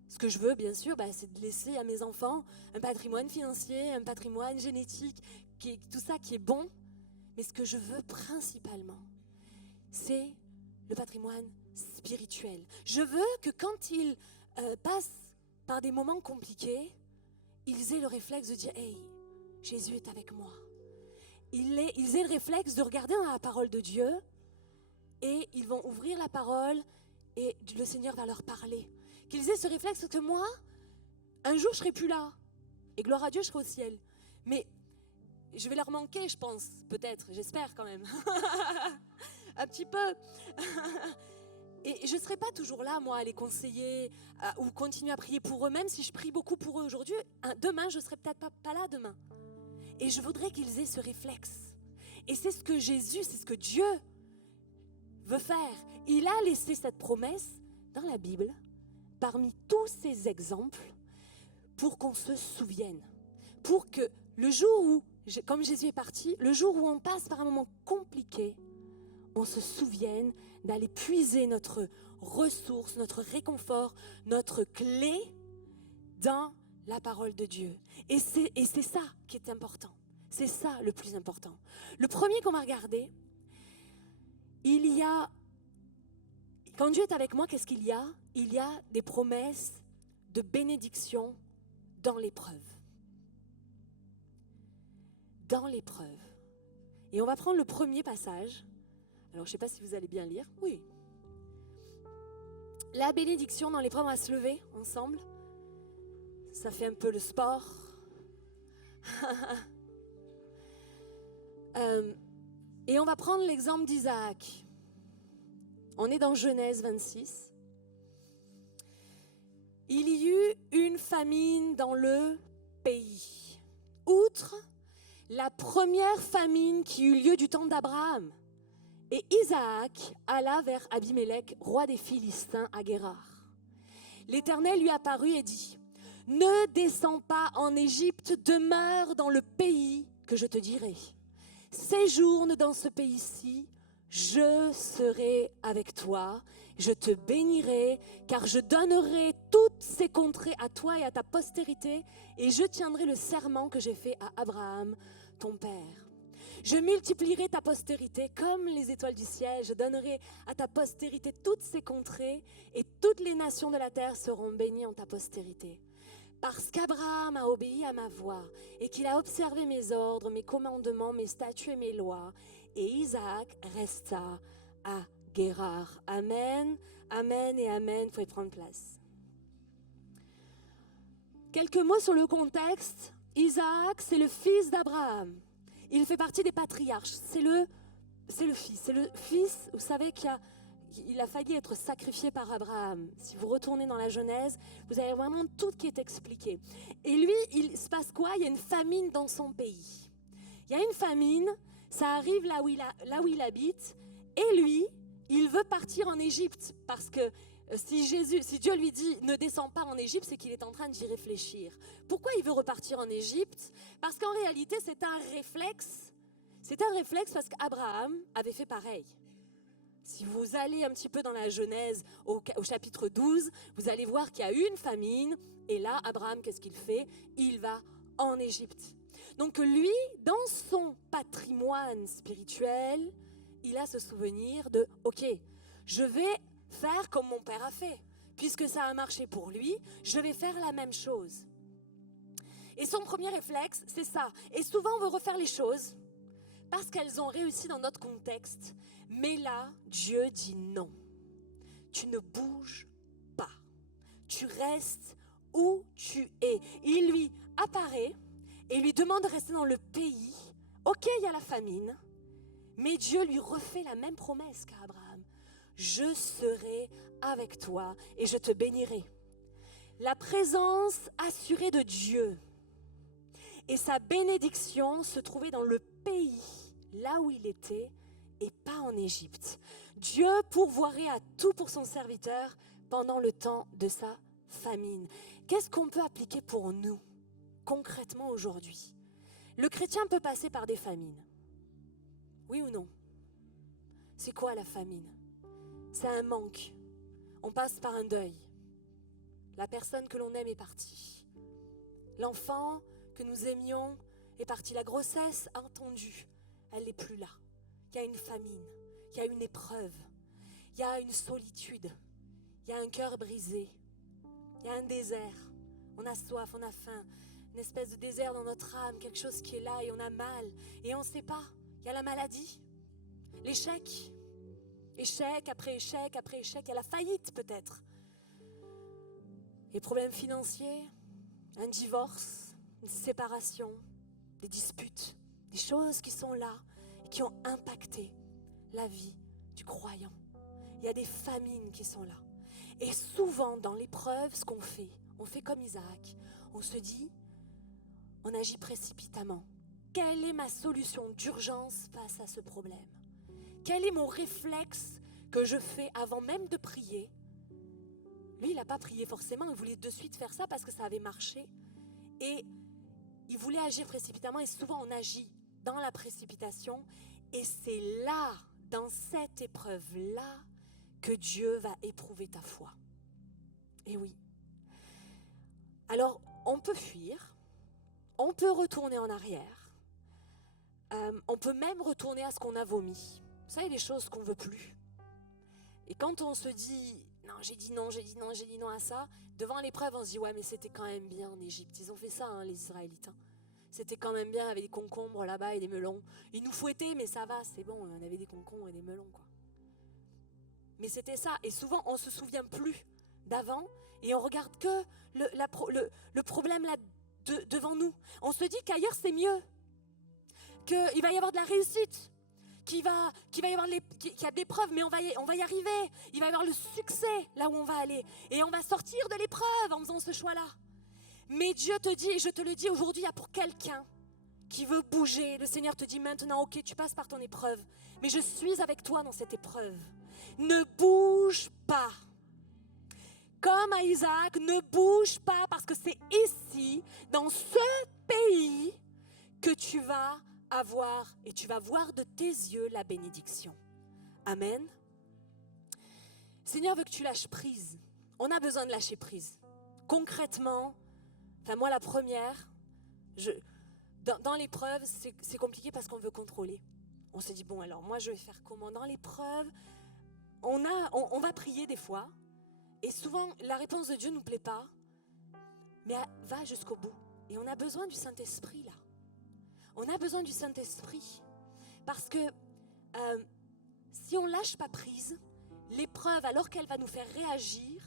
ce que je veux, bien sûr, c'est de laisser à mes enfants un patrimoine financier, un patrimoine génétique, tout ça qui est bon. Mais ce que je veux principalement, c'est le patrimoine spirituel. Je veux que quand ils passent par des moments compliqués, ils aient le réflexe de dire « Hey, Jésus est avec moi ». Ils aient le réflexe de regarder dans la parole de Dieu et ils vont ouvrir la parole et le Seigneur va leur parler. Qu'ils aient ce réflexe que moi, un jour je serai plus là et gloire à Dieu, je serai au ciel. Mais je vais leur manquer, je pense, peut-être, j'espère quand même. Un petit peu. Et je ne serai pas toujours là, moi, à les conseiller ou continuer à prier pour eux, même si je prie beaucoup pour eux aujourd'hui. Demain, je ne serai peut-être pas là demain. Et je voudrais qu'ils aient ce réflexe. Et c'est ce que Jésus, c'est ce que Dieu veut faire. Il a laissé cette promesse dans la Bible, parmi tous ces exemples, pour qu'on se souvienne. Pour que le jour où, comme Jésus est parti, le jour où on passe par un moment compliqué, on se souvienne d'aller puiser notre ressource, notre réconfort, notre clé dans la parole de Dieu. Et c'est ça qui est important. C'est ça le plus important. Le premier qu'on va regarder, quand Dieu est avec moi, qu'est-ce qu'il y a? Il y a des promesses de bénédiction dans l'épreuve. Dans l'épreuve. Et on va prendre le premier passage. Alors, je ne sais pas si vous allez bien lire. Oui. La bénédiction dans l'épreuve, on va se lever ensemble. Ça fait un peu le sport. Et on va prendre l'exemple d'Isaac. On est dans Genèse 26. il y eut une famine dans le pays. Outre la première famine qui eut lieu du temps d'Abraham. Et Isaac alla vers Abimélec, roi des Philistins, à Guérar. L'Éternel lui apparut et dit, « Ne descends pas en Égypte, demeure dans le pays que je te dirai. Séjourne dans ce pays-ci, je serai avec toi, je te bénirai, car je donnerai toutes ces contrées à toi et à ta postérité, et je tiendrai le serment que j'ai fait à Abraham, ton père. Je multiplierai ta postérité comme les étoiles du ciel, je donnerai à ta postérité toutes ces contrées, et toutes les nations de la terre seront bénies en ta postérité. Parce qu'Abraham a obéi à ma voix, et qu'il a observé mes ordres, mes commandements, mes statuts et mes lois, et Isaac resta à Guérar. » Amen, amen et amen. Vous pouvez prendre place. Quelques mots sur le contexte. Isaac, c'est le fils d'Abraham. Il fait partie des patriarches. C'est le fils. C'est le fils, vous savez, il a failli être sacrifié par Abraham. Si vous retournez dans la Genèse, vous avez vraiment tout qui est expliqué. Et lui, il se passe quoi? Il y a une famine dans son pays. Il y a une famine, ça arrive là où il habite, et lui, il veut partir en Égypte, parce que si Dieu lui dit « ne descends pas en Égypte », c'est qu'il est en train d'y réfléchir. Pourquoi il veut repartir en Égypte? Parce qu'en réalité, c'est un réflexe. C'est un réflexe parce qu'Abraham avait fait pareil. Si vous allez un petit peu dans la Genèse, au chapitre 12, vous allez voir qu'il y a eu une famine, et là, Abraham, qu'est-ce qu'il fait? Il va en Égypte. Donc lui, dans son patrimoine spirituel, il a ce souvenir de « ok, je vais faire comme mon père a fait. Puisque ça a marché pour lui, je vais faire la même chose. » Et son premier réflexe, c'est ça. Et souvent, on veut refaire les choses parce qu'elles ont réussi dans notre contexte. Mais là, Dieu dit non. Tu ne bouges pas. Tu restes où tu es. Il lui apparaît et lui demande de rester dans le pays. Ok, il y a la famine, mais Dieu lui refait la même promesse qu'à Abraham. Je serai avec toi et je te bénirai. La présence assurée de Dieu et sa bénédiction se trouvaient dans le pays, là où il était, et pas en Égypte. Dieu pourvoirait à tout pour son serviteur pendant le temps de sa famine. Qu'est-ce qu'on peut appliquer pour nous, concrètement aujourd'hui? Le chrétien peut passer par des famines. Oui ou non? C'est quoi la famine? C'est un manque. On passe par un deuil. La personne que l'on aime est partie. L'enfant que nous aimions est parti. La grossesse attendue, elle n'est plus là. Il y a une famine, il y a une épreuve, il y a une solitude, il y a un cœur brisé, il y a un désert. On a soif, on a faim, une espèce de désert dans notre âme, quelque chose qui est là et on a mal et on ne sait pas. Il y a la maladie, l'échec, échec après échec après échec, il y a la faillite peut-être. Les problèmes financiers, un divorce, une séparation, des disputes, des choses qui sont là et qui ont impacté la vie du croyant. Il y a des famines qui sont là. Et souvent dans l'épreuve, ce qu'on fait, on fait comme Isaac. On se dit, on agit précipitamment. Quelle est ma solution d'urgence face à ce problème? Quel est mon réflexe que je fais avant même de prier? Lui, il n'a pas prié forcément, il voulait de suite faire ça parce que ça avait marché. Et il voulait agir précipitamment et souvent on agit dans la précipitation. Et c'est là, dans cette épreuve-là, que Dieu va éprouver ta foi. Et oui. Alors, on peut fuir, on peut retourner en arrière, on peut même retourner à ce qu'on a vomi. Vous savez, les choses qu'on ne veut plus. Et quand on se dit, non, j'ai dit non à ça, devant l'épreuve, on se dit, ouais, mais c'était quand même bien en Égypte. Ils ont fait ça, hein, les Israélites. Hein. C'était quand même bien avec des concombres là-bas et des melons. Ils nous fouettaient, mais ça va, c'est bon, on avait des concombres et des melons, quoi. Mais c'était ça. Et souvent, on ne se souvient plus d'avant et on regarde que le problème là devant nous. On se dit qu'ailleurs, c'est mieux, qu'il va y avoir de la réussite, qu'il y avoir qu'il y a de l'épreuve, mais on va y arriver. Il va y avoir le succès là où on va aller. Et on va sortir de l'épreuve en faisant ce choix-là. Mais Dieu te dit, et je te le dis aujourd'hui, il y a pour quelqu'un qui veut bouger. Le Seigneur te dit maintenant, ok, tu passes par ton épreuve, mais je suis avec toi dans cette épreuve. Ne bouge pas. Comme à Isaac, ne bouge pas parce que c'est ici, dans ce pays, que tu vas avoir et tu vas voir de tes yeux la bénédiction. Amen. Seigneur veut que tu lâches prise. On a besoin de lâcher prise. Concrètement, moi la première, dans l'épreuve, c'est compliqué parce qu'on veut contrôler. On se dit, bon alors moi je vais faire comment? Dans l'épreuve, on va prier des fois. Et souvent, la réponse de Dieu ne nous plaît pas, mais va jusqu'au bout. Et on a besoin du Saint-Esprit là. On a besoin du Saint-Esprit. Parce que si on ne lâche pas prise, l'épreuve, alors qu'elle va nous faire réagir,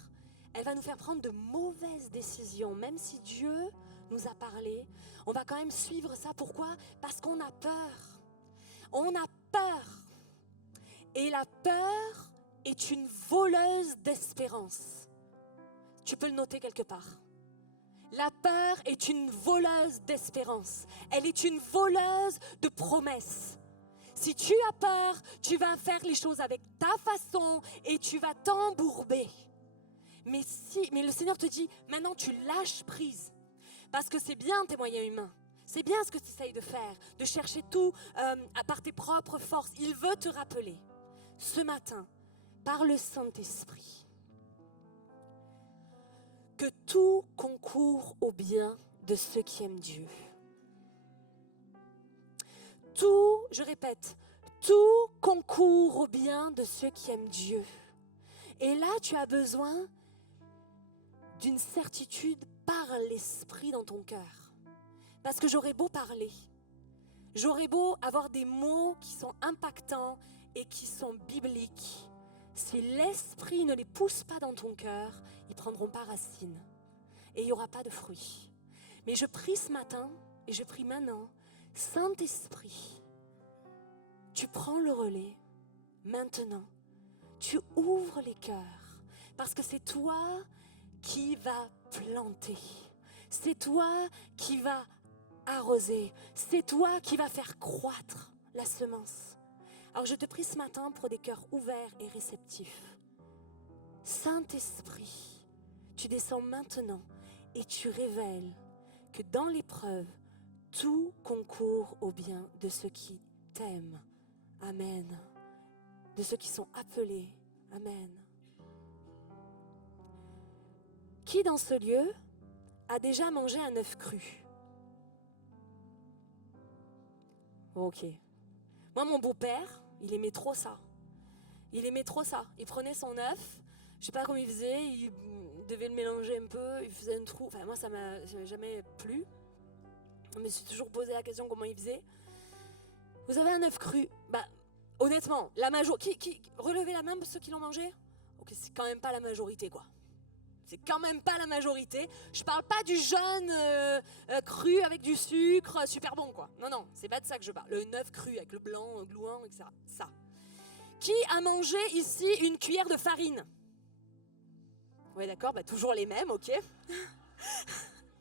elle va nous faire prendre de mauvaises décisions. Même si Dieu nous a parlé, on va quand même suivre ça. Pourquoi? Parce qu'on a peur. On a peur. Et la peur est une voleuse d'espérance. Tu peux le noter quelque part. La peur est une voleuse d'espérance. Elle est une voleuse de promesses. Si tu as peur, tu vas faire les choses avec ta façon et tu vas t'embourber. Mais le Seigneur te dit, maintenant tu lâches prise. Parce que c'est bien tes moyens humains. C'est bien ce que tu essayes de faire, de chercher tout par tes propres forces. Il veut te rappeler, ce matin, par le Saint-Esprit, que tout concourt au bien de ceux qui aiment Dieu. Tout, je répète, tout concourt au bien de ceux qui aiment Dieu. Et là, tu as besoin d'une certitude par l'Esprit dans ton cœur. Parce que j'aurais beau parler, j'aurais beau avoir des mots qui sont impactants et qui sont bibliques, si l'Esprit ne les pousse pas dans ton cœur, ils ne prendront pas racine. Et il n'y aura pas de fruits. Mais je prie ce matin, et je prie maintenant, Saint-Esprit, tu prends le relais, maintenant, tu ouvres les cœurs, parce que c'est toi qui vas planter, c'est toi qui vas arroser, c'est toi qui vas faire croître la semence. Alors je te prie ce matin pour des cœurs ouverts et réceptifs. Saint-Esprit, tu descends maintenant et tu révèles que dans l'épreuve, tout concourt au bien de ceux qui t'aiment. Amen. De ceux qui sont appelés. Amen. Qui dans ce lieu a déjà mangé un œuf cru? Ok. Moi, mon beau-père, il aimait trop ça. Il aimait trop ça. Il prenait son œuf, je sais pas comment il faisait, il devait le mélanger un peu, il faisait un trou. Enfin, moi, ça m'a jamais plu. Je me suis toujours posé la question comment il faisait. Vous avez un œuf cru? Bah, honnêtement, la majorité. Relevez la main pour ceux qui l'ont mangé? Ok, c'est quand même pas la majorité, quoi. C'est quand même pas la majorité. Je parle pas du jaune cru avec du sucre, super bon, quoi. Non, non, c'est pas de ça que je parle. Le œuf cru avec le blanc glouant, etc. Ça. Qui a mangé ici une cuillère de farine? Ouais, d'accord, bah toujours les mêmes, ok.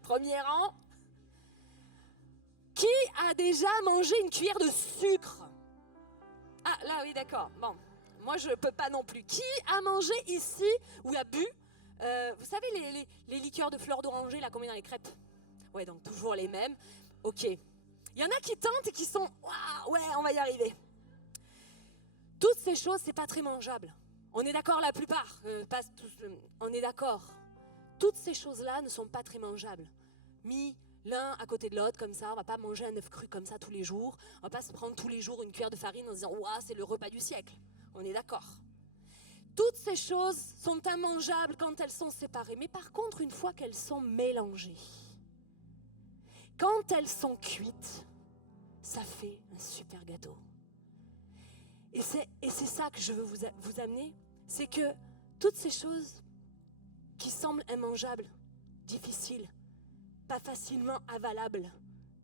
Premier rang. Qui a déjà mangé une cuillère de sucre? Ah, là, oui, d'accord. Bon, moi, je peux pas non plus. Qui a mangé ici ou a bu vous savez, les liqueurs de fleurs d'oranger, là, qu'on met dans les crêpes? Ouais, donc toujours les mêmes. Ok. Il y en a qui tentent et qui sont... Waouh, ouais, on va y arriver. Toutes ces choses, c'est pas très mangeable. On est d'accord, la plupart. Pas tous, on est d'accord. Toutes ces choses-là ne sont pas très mangeables. Mis l'un à côté de l'autre, comme ça, on va pas manger un œuf cru comme ça tous les jours. On va pas se prendre tous les jours une cuillère de farine en se disant « Waouh, c'est le repas du siècle ». On est d'accord. Toutes ces choses sont immangeables quand elles sont séparées. Mais par contre, une fois qu'elles sont mélangées, quand elles sont cuites, ça fait un super gâteau. Et c'est ça que je veux vous amener. C'est que toutes ces choses qui semblent immangeables, difficiles, pas facilement avalables,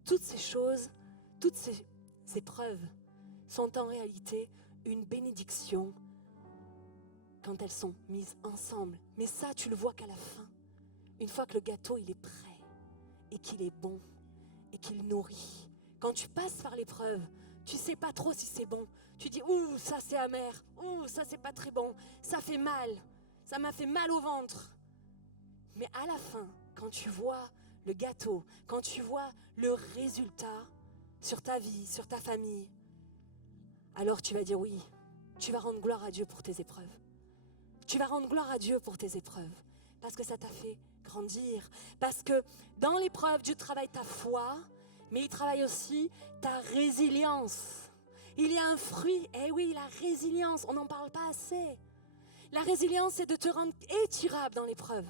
toutes ces choses, toutes ces épreuves, sont en réalité une bénédiction quand elles sont mises ensemble. Mais ça, tu le vois qu'à la fin. Une fois que le gâteau, il est prêt et qu'il est bon et qu'il nourrit. Quand tu passes par l'épreuve, tu sais pas trop si c'est bon. Tu dis, ouh, ça c'est amer. Ouh, ça c'est pas très bon. Ça fait mal. Ça m'a fait mal au ventre. Mais à la fin, quand tu vois le gâteau, quand tu vois le résultat sur ta vie, sur ta famille, alors tu vas dire oui. Tu vas rendre gloire à Dieu pour tes épreuves. Tu vas rendre gloire à Dieu pour tes épreuves. Parce que ça t'a fait grandir. Parce que dans l'épreuve, Dieu travaille ta foi, mais il travaille aussi ta résilience. Il y a un fruit, eh oui, la résilience, on n'en parle pas assez. La résilience, c'est de te rendre étirable dans l'épreuve.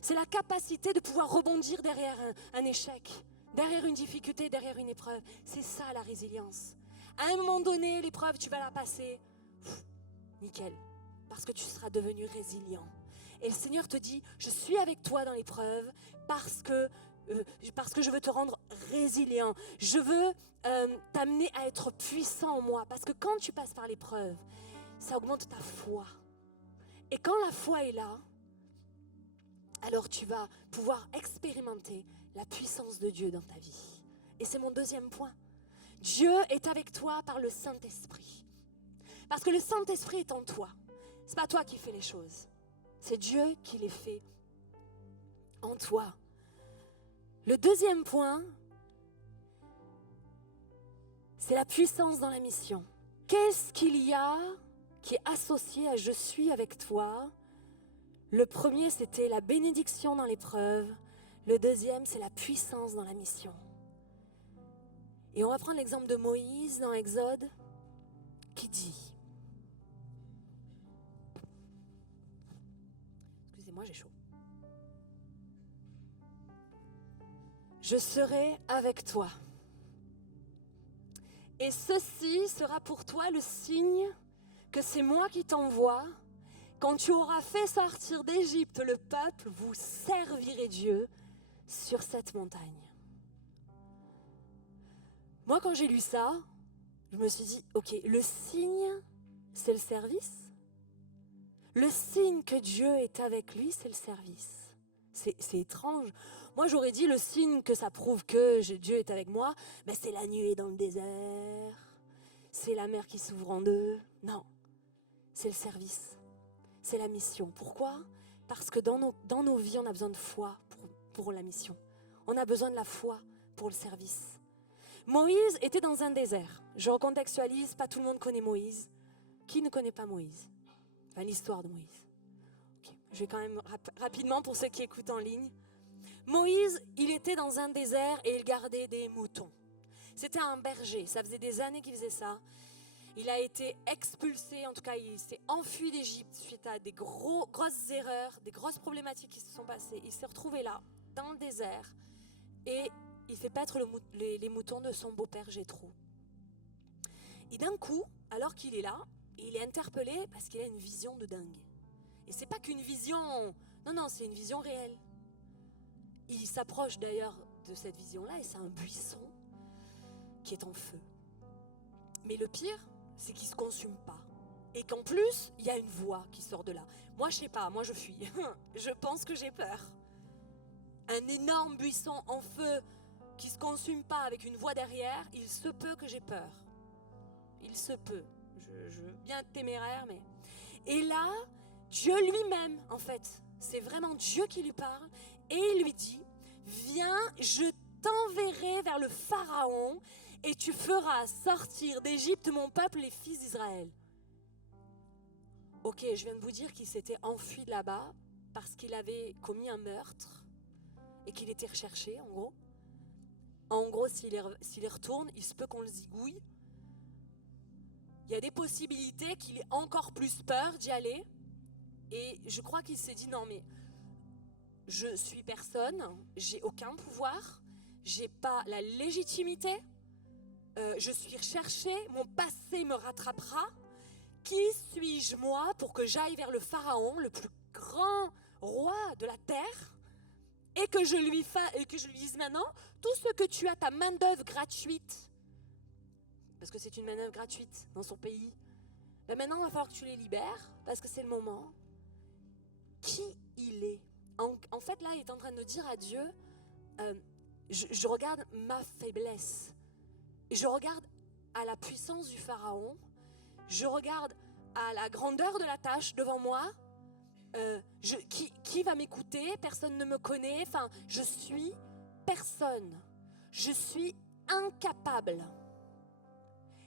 C'est la capacité de pouvoir rebondir derrière un échec, derrière une difficulté, derrière une épreuve. C'est ça la résilience. À un moment donné, l'épreuve, tu vas la passer, nickel, parce que tu seras devenu résilient. Et le Seigneur te dit, je suis avec toi dans l'épreuve parce que je veux te rendre résilient. Je veux t'amener à être puissant en moi. Parce que quand tu passes par l'épreuve, ça augmente ta foi. Et quand la foi est là, alors tu vas pouvoir expérimenter la puissance de Dieu dans ta vie. Et c'est mon deuxième point. Dieu est avec toi par le Saint-Esprit. Parce que le Saint-Esprit est en toi. C'est pas toi qui fais les choses. C'est Dieu qui les fait en toi. Le deuxième point, c'est la puissance dans la mission. Qu'est-ce qu'il y a qui est associé à « je suis avec toi ». Le premier, c'était la bénédiction dans l'épreuve. Le deuxième, c'est la puissance dans la mission. Et on va prendre l'exemple de Moïse dans Exode, qui dit... Excusez-moi, j'ai chaud. Je serai avec toi. Et ceci sera pour toi le signe que c'est moi qui t'envoie. Quand tu auras fait sortir d'Égypte le peuple, vous servirez Dieu sur cette montagne. Moi, quand j'ai lu ça, je me suis dit, ok, le signe, c'est le service. Le signe que Dieu est avec lui, c'est le service. C'est étrange. Moi, j'aurais dit le signe que ça prouve que Dieu est avec moi, ben, c'est la nuée dans le désert, c'est la mer qui s'ouvre en deux. Non, c'est le service, c'est la mission. Pourquoi ? Parce que dans nos vies, on a besoin de foi pour la mission. On a besoin de la foi pour le service. Moïse était dans un désert. Je recontextualise, pas tout le monde connaît Moïse. Qui ne connaît pas Moïse ? Enfin, l'histoire de Moïse. Okay. Je vais quand même rapidement pour ceux qui écoutent en ligne. Moïse, il était dans un désert et il gardait des moutons. C'était un berger, ça faisait des années qu'il faisait ça. Il a été expulsé, en tout cas il s'est enfui d'Égypte suite à des grosses erreurs, des grosses problématiques qui se sont passées. Il s'est retrouvé là, dans le désert, et il fait paître les moutons de son beau-père Jéthro. Et d'un coup, alors qu'il est là, il est interpellé parce qu'il a une vision de dingue. Et c'est pas qu'une vision, non, c'est une vision réelle. Il s'approche d'ailleurs de cette vision-là et c'est un buisson qui est en feu. Mais le pire, c'est qu'il ne se consume pas. Et qu'en plus, il y a une voix qui sort de là. Moi, je sais pas, moi je fuis. Je pense que j'ai peur. Un énorme buisson en feu qui ne se consume pas avec une voix derrière, il se peut que j'ai peur. Il se peut. Je veux bien être téméraire, mais... Et là, Dieu lui-même, en fait, c'est vraiment Dieu qui lui parle, et il lui dit, viens, je t'enverrai vers le Pharaon, et tu feras sortir d'Égypte mon peuple, les fils d'Israël. Ok, je viens de vous dire qu'il s'était enfui de là-bas, parce qu'il avait commis un meurtre, et qu'il était recherché, en gros. En gros, s'il y retourne, il se peut qu'on le zigouille. Il y a des possibilités qu'il ait encore plus peur d'y aller. Et je crois qu'il s'est dit, non mais, je suis personne, j'ai aucun pouvoir, j'ai pas la légitimité, je suis recherché, mon passé me rattrapera. Qui suis-je moi pour que j'aille vers le Pharaon, le plus grand roi de la terre, et que je lui dise maintenant, tout ce que tu as, ta main d'œuvre gratuite, parce que c'est une manœuvre gratuite dans son pays. Ben maintenant, il va falloir que tu les libères, parce que c'est le moment. Qui il est? En fait, là, il est en train de dire à Dieu, je regarde ma faiblesse. Je regarde à la puissance du Pharaon. Je regarde à la grandeur de la tâche devant moi. Qui va m'écouter? Personne ne me connaît. Enfin, je suis personne. Je suis incapable.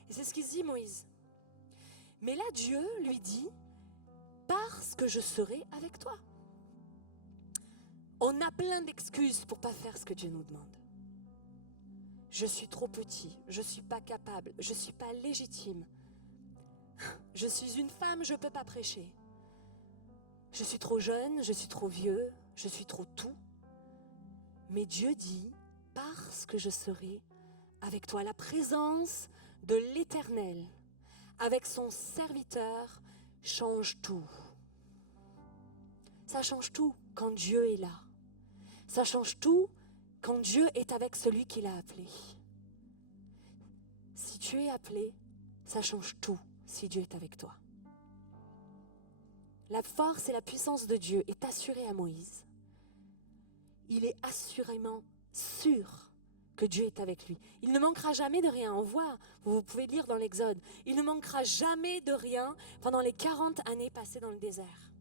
Et c'est ce qu'il dit Moïse. Mais là, Dieu lui dit, parce que je serai avec toi. On a plein d'excuses pour ne pas faire ce que Dieu nous demande. Je suis trop petit, je ne suis pas capable, je ne suis pas légitime. Je suis une femme, je ne peux pas prêcher. Je suis trop jeune, je suis trop vieux, je suis trop tout. Mais Dieu dit, parce que je serai avec toi, la présence de l'Éternel, avec son serviteur, change tout. Ça change tout quand Dieu est là. Ça change tout quand Dieu est avec celui qui l'a appelé. Si tu es appelé, ça change tout si Dieu est avec toi. La force et la puissance de Dieu est assurée à Moïse. Il est assurément sûr que Dieu est avec lui. Il ne manquera jamais de rien. On voit, vous pouvez lire dans l'Exode, il ne manquera jamais de rien pendant les 40 années passées dans le désert.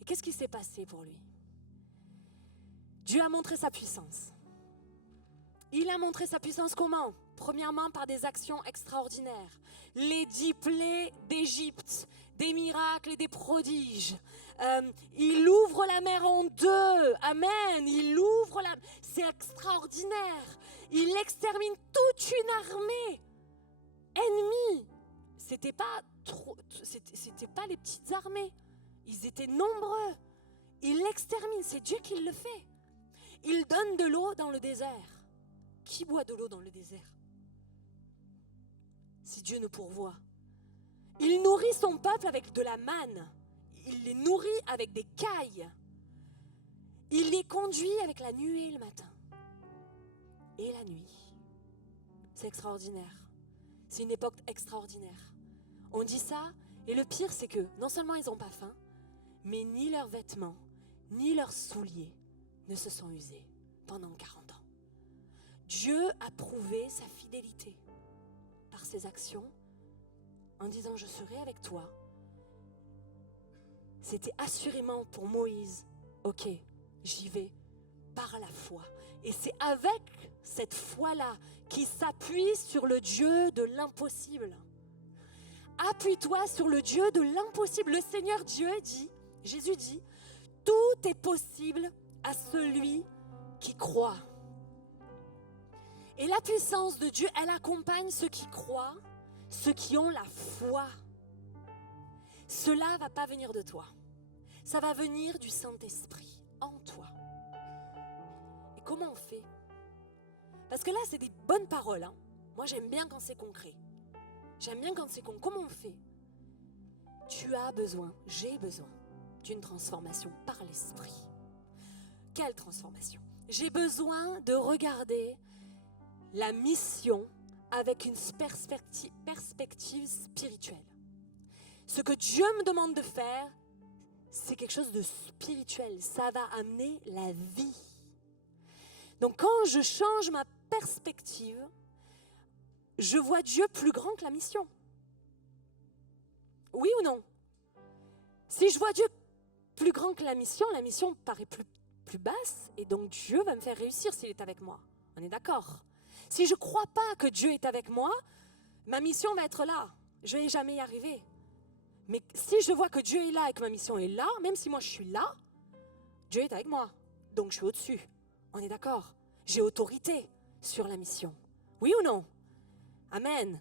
Et qu'est-ce qui s'est passé pour lui? Dieu a montré sa puissance. Il a montré sa puissance comment? Premièrement, par des actions extraordinaires. Les 10 plaies d'Égypte, des miracles et des prodiges. Il ouvre la mer en deux. Amen. Il ouvre la... C'est extraordinaire. Il extermine toute une armée ennemie. C'était pas les petites armées. Ils étaient nombreux. Il l'extermine. C'est Dieu qui le fait. Il donne de l'eau dans le désert. Qui boit de l'eau dans le désert? Si Dieu nous pourvoit. Il nourrit son peuple avec de la manne. Il les nourrit avec des cailles. Il les conduit avec la nuée le matin. Et la nuit. C'est extraordinaire. C'est une époque extraordinaire. On dit ça, et le pire c'est que non seulement ils n'ont pas faim, mais ni leurs vêtements, ni leurs souliers ne se sont usés pendant 40 ans. Dieu a prouvé sa fidélité par ses actions en disant je serai avec toi. C'était assurément pour Moïse, ok, j'y vais par la foi. Et c'est avec cette foi-là qui s'appuie sur le Dieu de l'impossible. Appuie-toi sur le Dieu de l'impossible. Le Seigneur Dieu dit, Jésus dit, tout est possible à celui qui croit. Et la puissance de Dieu, elle accompagne ceux qui croient, ceux qui ont la foi. Cela ne va pas venir de toi. Ça va venir du Saint-Esprit en toi. Et comment on fait? Parce que là, c'est des bonnes paroles. Hein. Moi, j'aime bien quand c'est concret. J'aime bien quand c'est concret. Comment on fait? Tu as besoin, j'ai besoin d'une transformation par l'Esprit. Quelle transformation? J'ai besoin de regarder la mission avec une perspective spirituelle. Ce que Dieu me demande de faire, c'est quelque chose de spirituel. Ça va amener la vie. Donc quand je change ma perspective, je vois Dieu plus grand que la mission. Oui ou non? Si je vois Dieu plus grand que la mission paraît plus basse et donc Dieu va me faire réussir s'il est avec moi. On est d'accord? Si je ne crois pas que Dieu est avec moi, ma mission va être là. Je ne vais jamais y arriver. Mais si je vois que Dieu est là et que ma mission est là, même si moi je suis là, Dieu est avec moi. Donc je suis au-dessus. On est d'accord? J'ai autorité sur la mission. Oui ou non? Amen.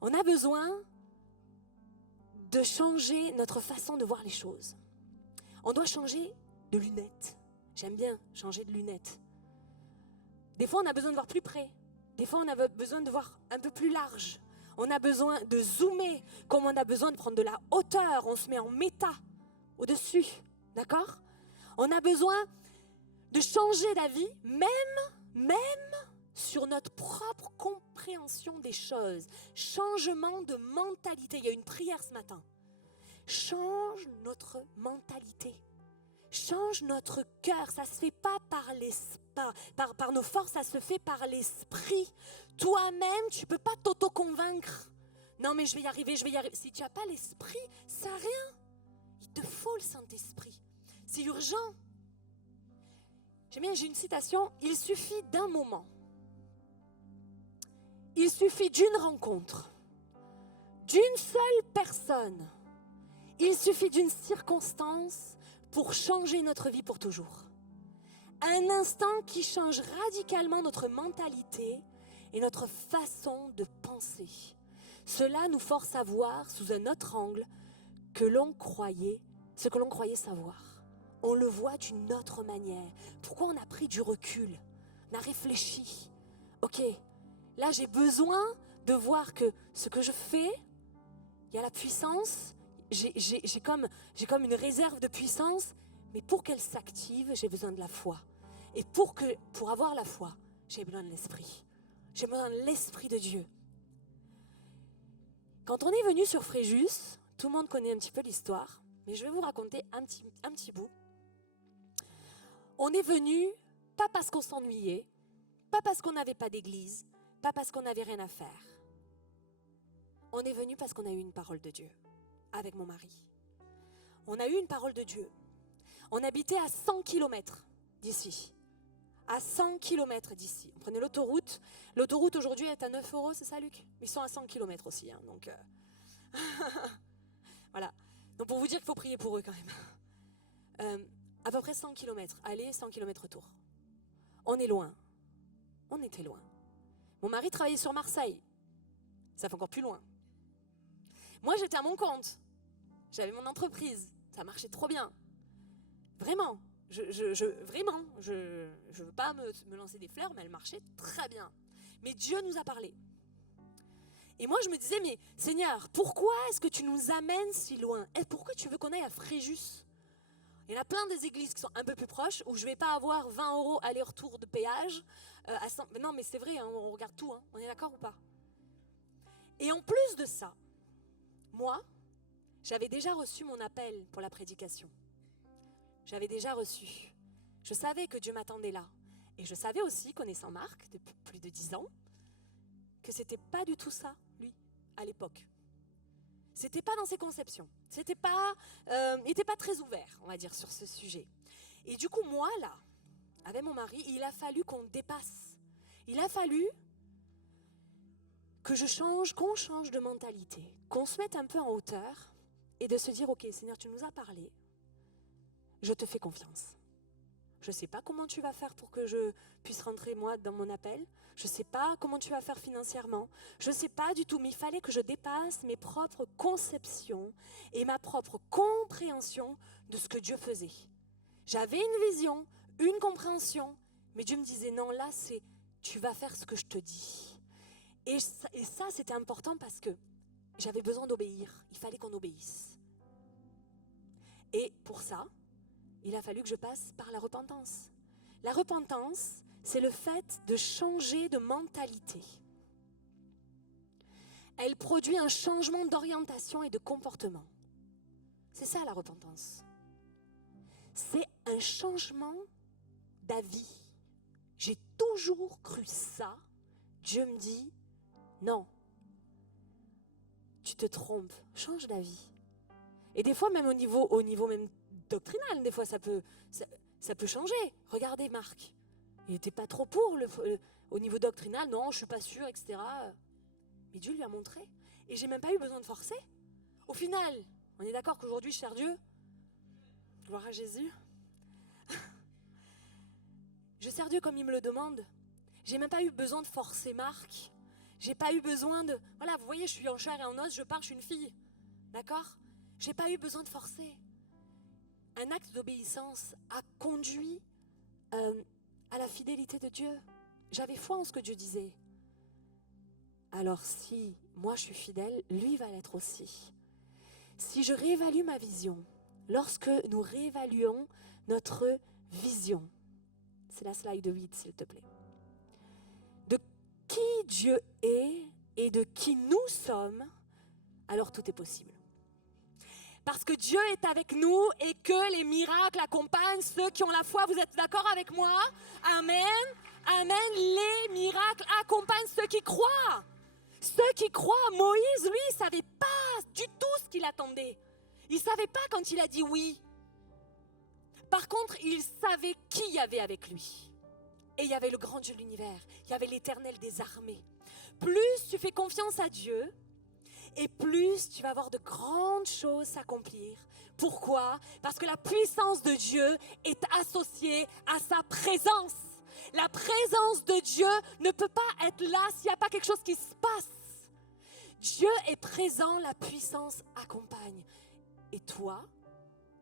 On a besoin de changer notre façon de voir les choses. On doit changer de lunettes. J'aime bien changer de lunettes. Des fois, on a besoin de voir plus près. Des fois, on a besoin de voir un peu plus large. On a besoin de zoomer, comme on a besoin de prendre de la hauteur. On se met en méta, au-dessus. D'accord? On a besoin de changer d'avis, même sur notre propre compréhension des choses. Changement de mentalité. Il y a une prière ce matin. Change notre mentalité. Change notre cœur. Ça ne se fait pas par nos forces, ça se fait par l'esprit. Toi-même, tu ne peux pas t'auto-convaincre. Non, mais je vais y arriver. Si tu n'as pas l'esprit, ça sert à rien. Il te faut le Saint-Esprit. C'est urgent. J'ai une citation. Il suffit d'un moment. Il suffit d'une rencontre. D'une seule personne. Il suffit d'une circonstance pour changer notre vie pour toujours. Un instant qui change radicalement notre mentalité et notre façon de penser. Cela nous force à voir sous un autre angle ce que l'on croyait savoir. On le voit d'une autre manière. Pourquoi on a pris du recul? On a réfléchi. Ok, là j'ai besoin de voir que ce que je fais, il y a la puissance, j'ai comme une réserve de puissance, mais pour qu'elle s'active, j'ai besoin de la foi. Et pour avoir la foi, j'ai besoin de l'esprit. J'ai besoin de l'esprit de Dieu. Quand on est venu sur Fréjus, tout le monde connaît un petit peu l'histoire, mais je vais vous raconter un petit bout. On est venu, pas parce qu'on s'ennuyait, pas parce qu'on n'avait pas d'église, pas parce qu'on n'avait rien à faire. On est venu parce qu'on a eu une parole de Dieu, avec mon mari. On a eu une parole de Dieu. On habitait à 100 km d'ici. À 100 km d'ici. On prenait l'autoroute. L'autoroute aujourd'hui est à 9 €, c'est ça Luc? Ils sont à 100 km aussi, hein, donc... voilà. Donc pour vous dire qu'il faut prier pour eux quand même. À peu près 100 km. Aller, 100 km retour. On est loin. On était loin. Mon mari travaillait sur Marseille. Ça fait encore plus loin. Moi, j'étais à mon compte. J'avais mon entreprise. Ça marchait trop bien. Vraiment. Vraiment. Je veux pas me lancer des fleurs, mais elle marchait très bien. Mais Dieu nous a parlé. Et moi, je me disais, mais Seigneur, pourquoi est-ce que tu nous amènes si loin? Et pourquoi tu veux qu'on aille à Fréjus? Il y en a plein des églises qui sont un peu plus proches, où je ne vais pas avoir 20 € aller-retour de péage. Non, mais c'est vrai, hein, on regarde tout. Hein, on est d'accord ou pas? Et en plus de ça, moi, j'avais déjà reçu mon appel pour la prédication. J'avais déjà reçu. Je savais que Dieu m'attendait là. Et je savais aussi, connaissant Marc, depuis plus de 10 ans, que c'était pas du tout ça, lui, à l'époque. C'était pas dans ses conceptions. Il n'était pas très ouvert, on va dire, sur ce sujet. Et du coup, moi, là, avec mon mari, il a fallu qu'on dépasse. Il a fallu qu'on change de mentalité, qu'on se mette un peu en hauteur et de se dire, ok, Seigneur, tu nous as parlé, je te fais confiance. Je ne sais pas comment tu vas faire pour que je puisse rentrer, moi, dans mon appel. Je ne sais pas comment tu vas faire financièrement. Je ne sais pas du tout, mais il fallait que je dépasse mes propres conceptions et ma propre compréhension de ce que Dieu faisait. J'avais une vision, une compréhension, mais Dieu me disait, non, là, c'est tu vas faire ce que je te dis. Et ça, c'était important parce que j'avais besoin d'obéir. Il fallait qu'on obéisse. Et pour ça, il a fallu que je passe par la repentance. La repentance, c'est le fait de changer de mentalité. Elle produit un changement d'orientation et de comportement. C'est ça la repentance. C'est un changement d'avis. J'ai toujours cru ça. Dieu me dit, non, tu te trompes, change d'avis. Et des fois, même au niveau même doctrinal, des fois ça peut changer. Regardez Marc, il n'était pas trop pour au niveau doctrinal, non, je ne suis pas sûre, etc. Mais Dieu lui a montré. Et j'ai même pas eu besoin de forcer. Au final, on est d'accord qu'aujourd'hui je sers Dieu. Gloire à Jésus. Je sers Dieu comme il me le demande. J'ai même pas eu besoin de forcer Marc. J'ai pas eu besoin de... Voilà, vous voyez, je suis en chair et en os, je parle, je suis une fille. D'accord? J'ai pas eu besoin de forcer. Un acte d'obéissance a conduit à la fidélité de Dieu. J'avais foi en ce que Dieu disait. Alors si moi je suis fidèle, lui va l'être aussi. Si je réévalue ma vision, lorsque nous réévaluons notre vision, c'est la slide 8 s'il te plaît, de qui Dieu est et de qui nous sommes, alors tout est possible. Parce que Dieu est avec nous et que les miracles accompagnent ceux qui ont la foi. Vous êtes d'accord avec moi? Amen. Amen. Les miracles accompagnent ceux qui croient. Ceux qui croient. Moïse, lui, il ne savait pas du tout ce qu'il attendait. Il ne savait pas quand il a dit oui. Par contre, il savait qui il y avait avec lui. Et il y avait le grand Dieu de l'univers. Il y avait l'Éternel des armées. Plus tu fais confiance à Dieu, et plus tu vas voir de grandes choses s'accomplir. Pourquoi? Parce que la puissance de Dieu est associée à sa présence. La présence de Dieu ne peut pas être là s'il n'y a pas quelque chose qui se passe. Dieu est présent, la puissance accompagne. Et toi,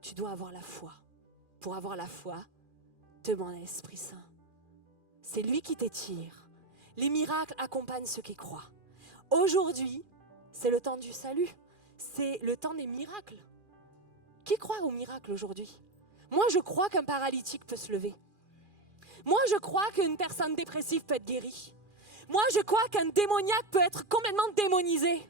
tu dois avoir la foi. Pour avoir la foi, demande à l'Esprit Saint. C'est lui qui t'étire. Les miracles accompagnent ceux qui croient. Aujourd'hui, c'est le temps du salut. C'est le temps des miracles. Qui croit aux miracles aujourd'hui? Moi, je crois qu'un paralytique peut se lever. Moi, je crois qu'une personne dépressive peut être guérie. Moi, je crois qu'un démoniaque peut être complètement démonisé.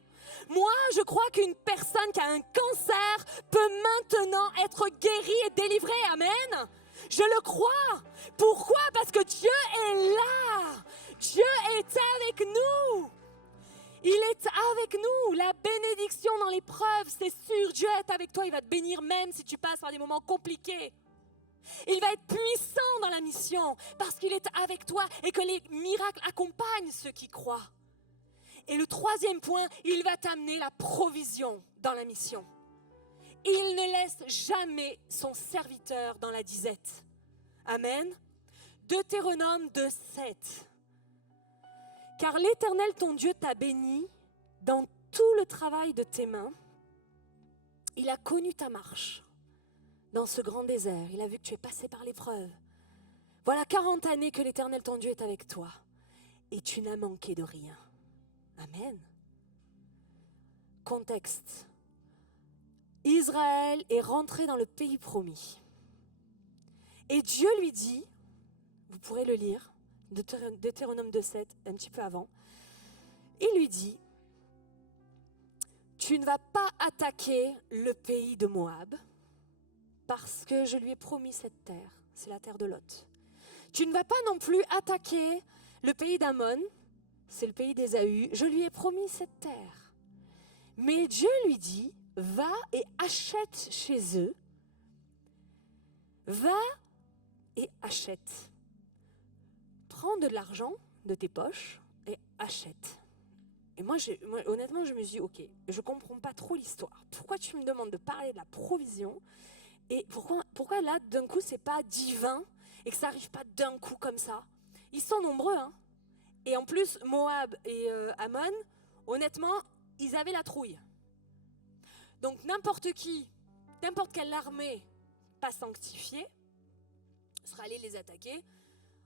Moi, je crois qu'une personne qui a un cancer peut maintenant être guérie et délivrée. Amen. Je le crois. Pourquoi? Parce que Dieu est là. Dieu est avec nous. Il est avec nous. La bénédiction dans l'épreuve, c'est sûr. Dieu est avec toi. Il va te bénir même si tu passes par des moments compliqués. Il va être puissant dans la mission parce qu'il est avec toi et que les miracles accompagnent ceux qui croient. Et le troisième point, il va t'amener la provision dans la mission. Il ne laisse jamais son serviteur dans la disette. Amen. Deutéronome 2:7. Car l'Éternel ton Dieu t'a béni dans tout le travail de tes mains. Il a connu ta marche dans ce grand désert. Il a vu que tu es passé par l'épreuve. Voilà 40 années que l'Éternel ton Dieu est avec toi. Et tu n'as manqué de rien. Amen. Contexte. Israël est rentré dans le pays promis. Et Dieu lui dit, vous pourrez le lire, Deutéronome 2:7, un petit peu avant, il lui dit, tu ne vas pas attaquer le pays de Moab parce que je lui ai promis cette terre, c'est la terre de Lot. Tu ne vas pas non plus attaquer le pays d'Amon, c'est le pays d'Ésaü, je lui ai promis cette terre. Mais Dieu lui dit, va et achète chez eux, va et achète. Prends de l'argent de tes poches et achète. Et moi, honnêtement, je me suis dit, ok, je ne comprends pas trop l'histoire. Pourquoi tu me demandes de parler de la provision? Et pourquoi là, d'un coup, c'est pas divin et que ça n'arrive pas d'un coup comme ça? Ils sont nombreux, hein. Et en plus, Moab et Ammon, honnêtement, ils avaient la trouille. Donc n'importe qui, n'importe quelle armée pas sanctifiée serait allée les attaquer.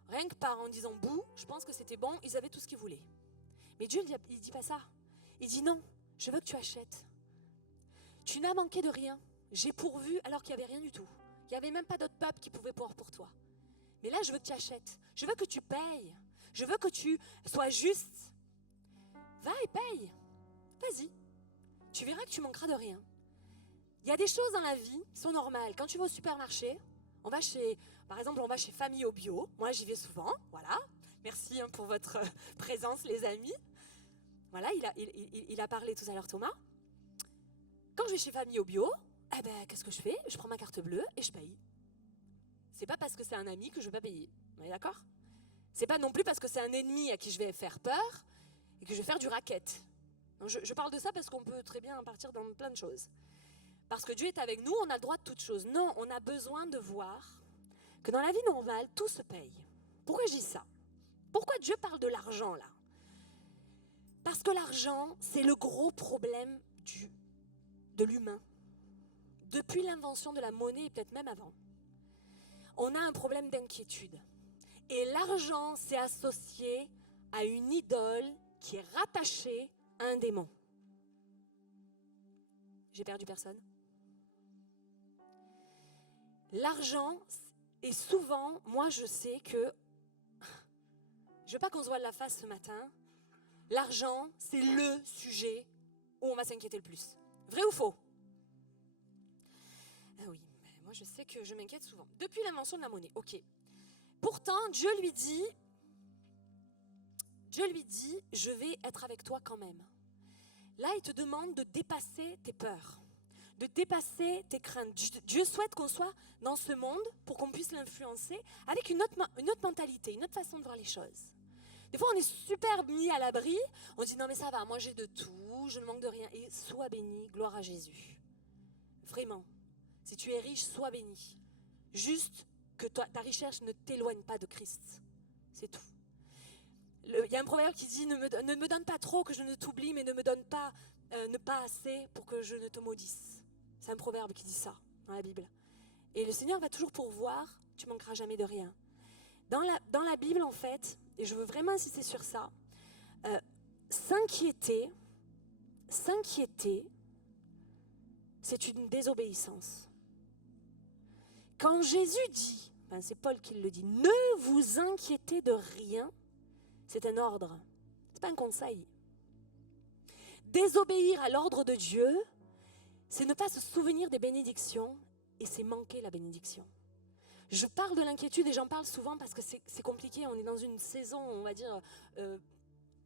Rien que en disant bouh, je pense que c'était bon, ils avaient tout ce qu'ils voulaient. Mais Dieu, il dit pas ça. Il dit non, je veux que tu achètes. Tu n'as manqué de rien. J'ai pourvu alors qu'il n'y avait rien du tout. Il n'y avait même pas d'autre peuple qui pouvait pourvoir pour toi. Mais là, je veux que tu achètes. Je veux que tu payes. Je veux que tu sois juste. Va et paye. Vas-y. Tu verras que tu manqueras de rien. Il y a des choses dans la vie qui sont normales. Quand tu vas au supermarché, par exemple, on va chez Famille au Bio. Moi, j'y vais souvent. Voilà. Merci pour votre présence, les amis. Voilà, il a parlé tout à l'heure, Thomas. Quand je vais chez Famille au Bio, qu'est-ce que je fais? Je prends ma carte bleue et je paye. C'est pas parce que c'est un ami que je vais pas payer. On est d'accord? C'est pas non plus parce que c'est un ennemi à qui je vais faire peur et que je vais faire du racket. Donc je parle de ça parce qu'on peut très bien partir dans plein de choses. Parce que Dieu est avec nous, on a le droit de toutes choses. Non, on a besoin de voir que dans la vie normale, tout se paye. Pourquoi je dis ça? Pourquoi Dieu parle de l'argent là? Parce que l'argent, c'est le gros problème de l'humain. Depuis l'invention de la monnaie et peut-être même avant, on a un problème d'inquiétude. Et l'argent, c'est associé à une idole qui est rattachée à un démon. J'ai perdu personne? L'argent est souvent, moi je sais que, je veux pas qu'on se voile la face ce matin, l'argent, c'est le sujet où on va s'inquiéter le plus. Vrai ou faux? Ah oui, mais moi je sais que je m'inquiète souvent. Depuis l'invention de la monnaie, ok. Pourtant, Dieu lui dit, je vais être avec toi quand même. Là, il te demande de dépasser tes peurs, de dépasser tes craintes. Dieu souhaite qu'on soit dans ce monde pour qu'on puisse l'influencer avec une autre mentalité, une autre façon de voir les choses. Des fois, on est super mis à l'abri, on dit non mais ça va, moi j'ai de tout, je ne manque de rien. Et sois béni, gloire à Jésus. Vraiment, si tu es riche, sois béni. Juste que ta richesse ne t'éloigne pas de Christ. C'est tout. Il y a un proverbe qui dit ne me donne pas trop que je ne t'oublie, mais ne me donne pas ne pas assez pour que je ne te maudisse. C'est un proverbe qui dit ça dans la Bible. Et le Seigneur va toujours pourvoir, tu manqueras jamais de rien. Dans la Bible, en fait, et je veux vraiment insister sur ça, s'inquiéter, c'est une désobéissance. Quand Jésus dit, c'est Paul qui le dit, ne vous inquiétez de rien, c'est un ordre, c'est pas un conseil. Désobéir à l'ordre de Dieu, c'est ne pas se souvenir des bénédictions et c'est manquer la bénédiction. Je parle de l'inquiétude et j'en parle souvent parce que c'est compliqué. On est dans une saison, on va dire,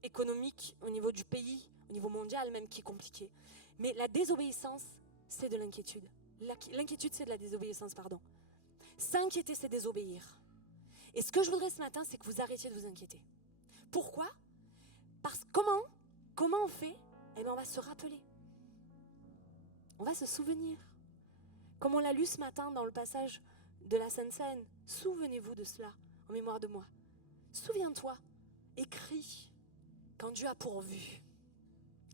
économique au niveau du pays, au niveau mondial même, qui est compliquée. Mais la désobéissance, c'est de l'inquiétude. L'inquiétude, c'est de la désobéissance, pardon. S'inquiéter, c'est désobéir. Et ce que je voudrais ce matin, c'est que vous arrêtiez de vous inquiéter. Pourquoi? Parce que comment on fait? Eh bien, on va se rappeler. On va se souvenir. Comme on l'a lu ce matin dans le passage de la Sainte Seine. Souvenez-vous de cela, en mémoire de moi. Souviens-toi, écris quand Dieu a pourvu,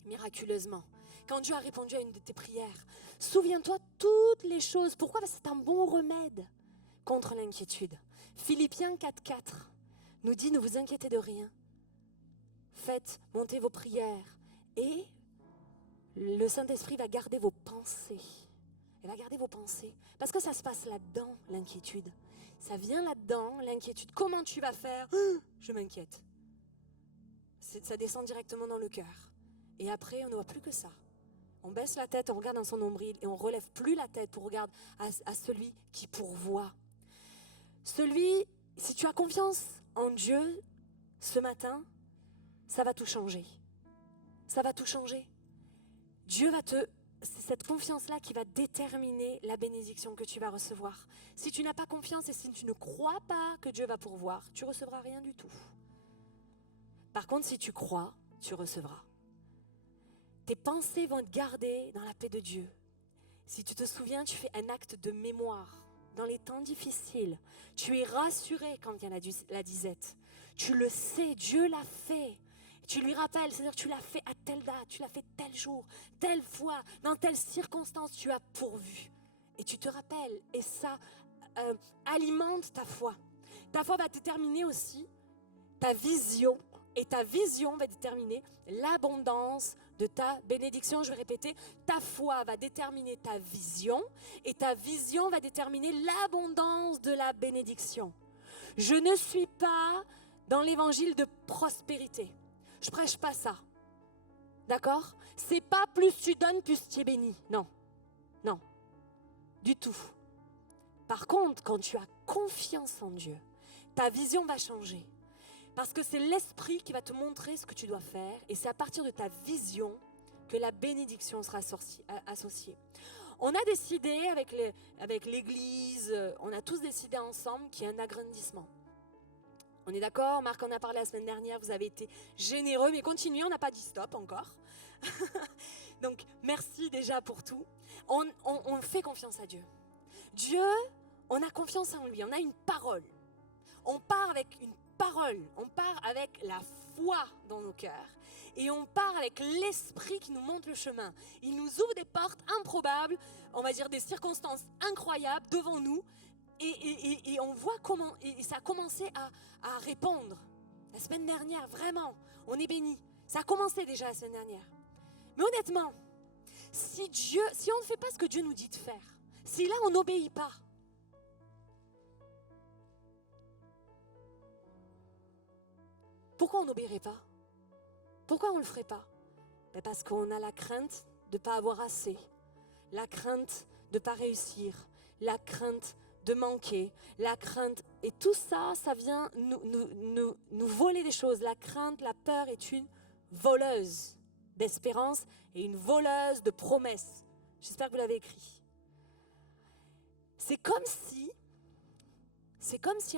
miraculeusement. Quand Dieu a répondu à une de tes prières. Souviens-toi toutes les choses. Pourquoi? Parce que c'est un bon remède contre l'inquiétude. Philippiens 4,4 nous dit, ne vous inquiétez de rien. Faites monter vos prières et le Saint-Esprit va garder vos pensées. Il va garder vos pensées. Parce que ça se passe là-dedans, l'inquiétude. Ça vient là-dedans, l'inquiétude. Comment tu vas faire? Je m'inquiète. Ça descend directement dans le cœur. Et après, on ne voit plus que ça. On baisse la tête, on regarde dans son nombril et on ne relève plus la tête pour regarder à celui qui pourvoit. Si tu as confiance en Dieu ce matin, ça va tout changer. Ça va tout changer. C'est cette confiance-là qui va déterminer la bénédiction que tu vas recevoir. Si tu n'as pas confiance et si tu ne crois pas que Dieu va pourvoir, tu ne recevras rien du tout. Par contre, si tu crois, tu recevras. Tes pensées vont être gardées dans la paix de Dieu. Si tu te souviens, tu fais un acte de mémoire. Dans les temps difficiles, tu es rassuré quand vient la disette. Tu le sais, Dieu l'a fait. Tu lui rappelles, c'est-à-dire tu l'as fait à telle date, tu l'as fait tel jour, telle fois, dans telle circonstance, tu as pourvu. Et tu te rappelles, et ça alimente ta foi. Ta foi va déterminer aussi ta vision, et ta vision va déterminer l'abondance de ta bénédiction. Je vais répéter, ta foi va déterminer ta vision, et ta vision va déterminer l'abondance de la bénédiction. Je ne suis pas dans l'évangile de prospérité. Je prêche pas ça. D'accord? C'est pas plus tu donnes, plus tu es béni. Non. Non. Du tout. Par contre, quand tu as confiance en Dieu, ta vision va changer. Parce que c'est l'Esprit qui va te montrer ce que tu dois faire. Et c'est à partir de ta vision que la bénédiction sera associée. On a décidé avec l'Église, on a tous décidé ensemble qu'il y a un agrandissement. On est d'accord? Marc en a parlé la semaine dernière, vous avez été généreux, mais continuez, on n'a pas dit stop encore. Donc, merci déjà pour tout. On fait confiance à Dieu. Dieu, on a confiance en lui, on a une parole. On part avec une parole, on part avec la foi dans nos cœurs. Et on part avec l'Esprit qui nous montre le chemin. Il nous ouvre des portes improbables, on va dire des circonstances incroyables devant nous. Et on voit comment, et ça a commencé à répondre. La semaine dernière, vraiment, on est bénis. Ça a commencé déjà la semaine dernière. Mais honnêtement, si on ne fait pas ce que Dieu nous dit de faire, si là on n'obéit pas, pourquoi on n'obéirait pas? Pourquoi on ne le ferait pas? Parce qu'on a la crainte de ne pas avoir assez, la crainte de ne pas réussir, la crainte de manquer, la crainte. Et tout ça, ça vient nous voler des choses. La crainte, la peur est une voleuse d'espérance et une voleuse de promesses. J'espère que vous l'avez écrit. C'est comme si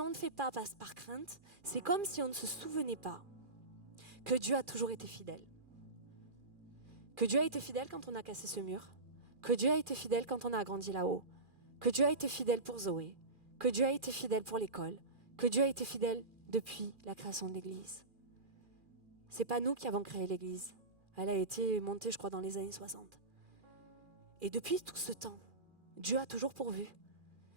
on ne fait pas par crainte, c'est comme si on ne se souvenait pas que Dieu a toujours été fidèle. Que Dieu a été fidèle quand on a cassé ce mur, que Dieu a été fidèle quand on a grandi là-haut, que Dieu a été fidèle pour Zoé, que Dieu a été fidèle pour l'école, que Dieu a été fidèle depuis la création de l'Église. C'est pas nous qui avons créé l'Église. Elle a été montée, je crois, dans les années 60. Et depuis tout ce temps, Dieu a toujours pourvu.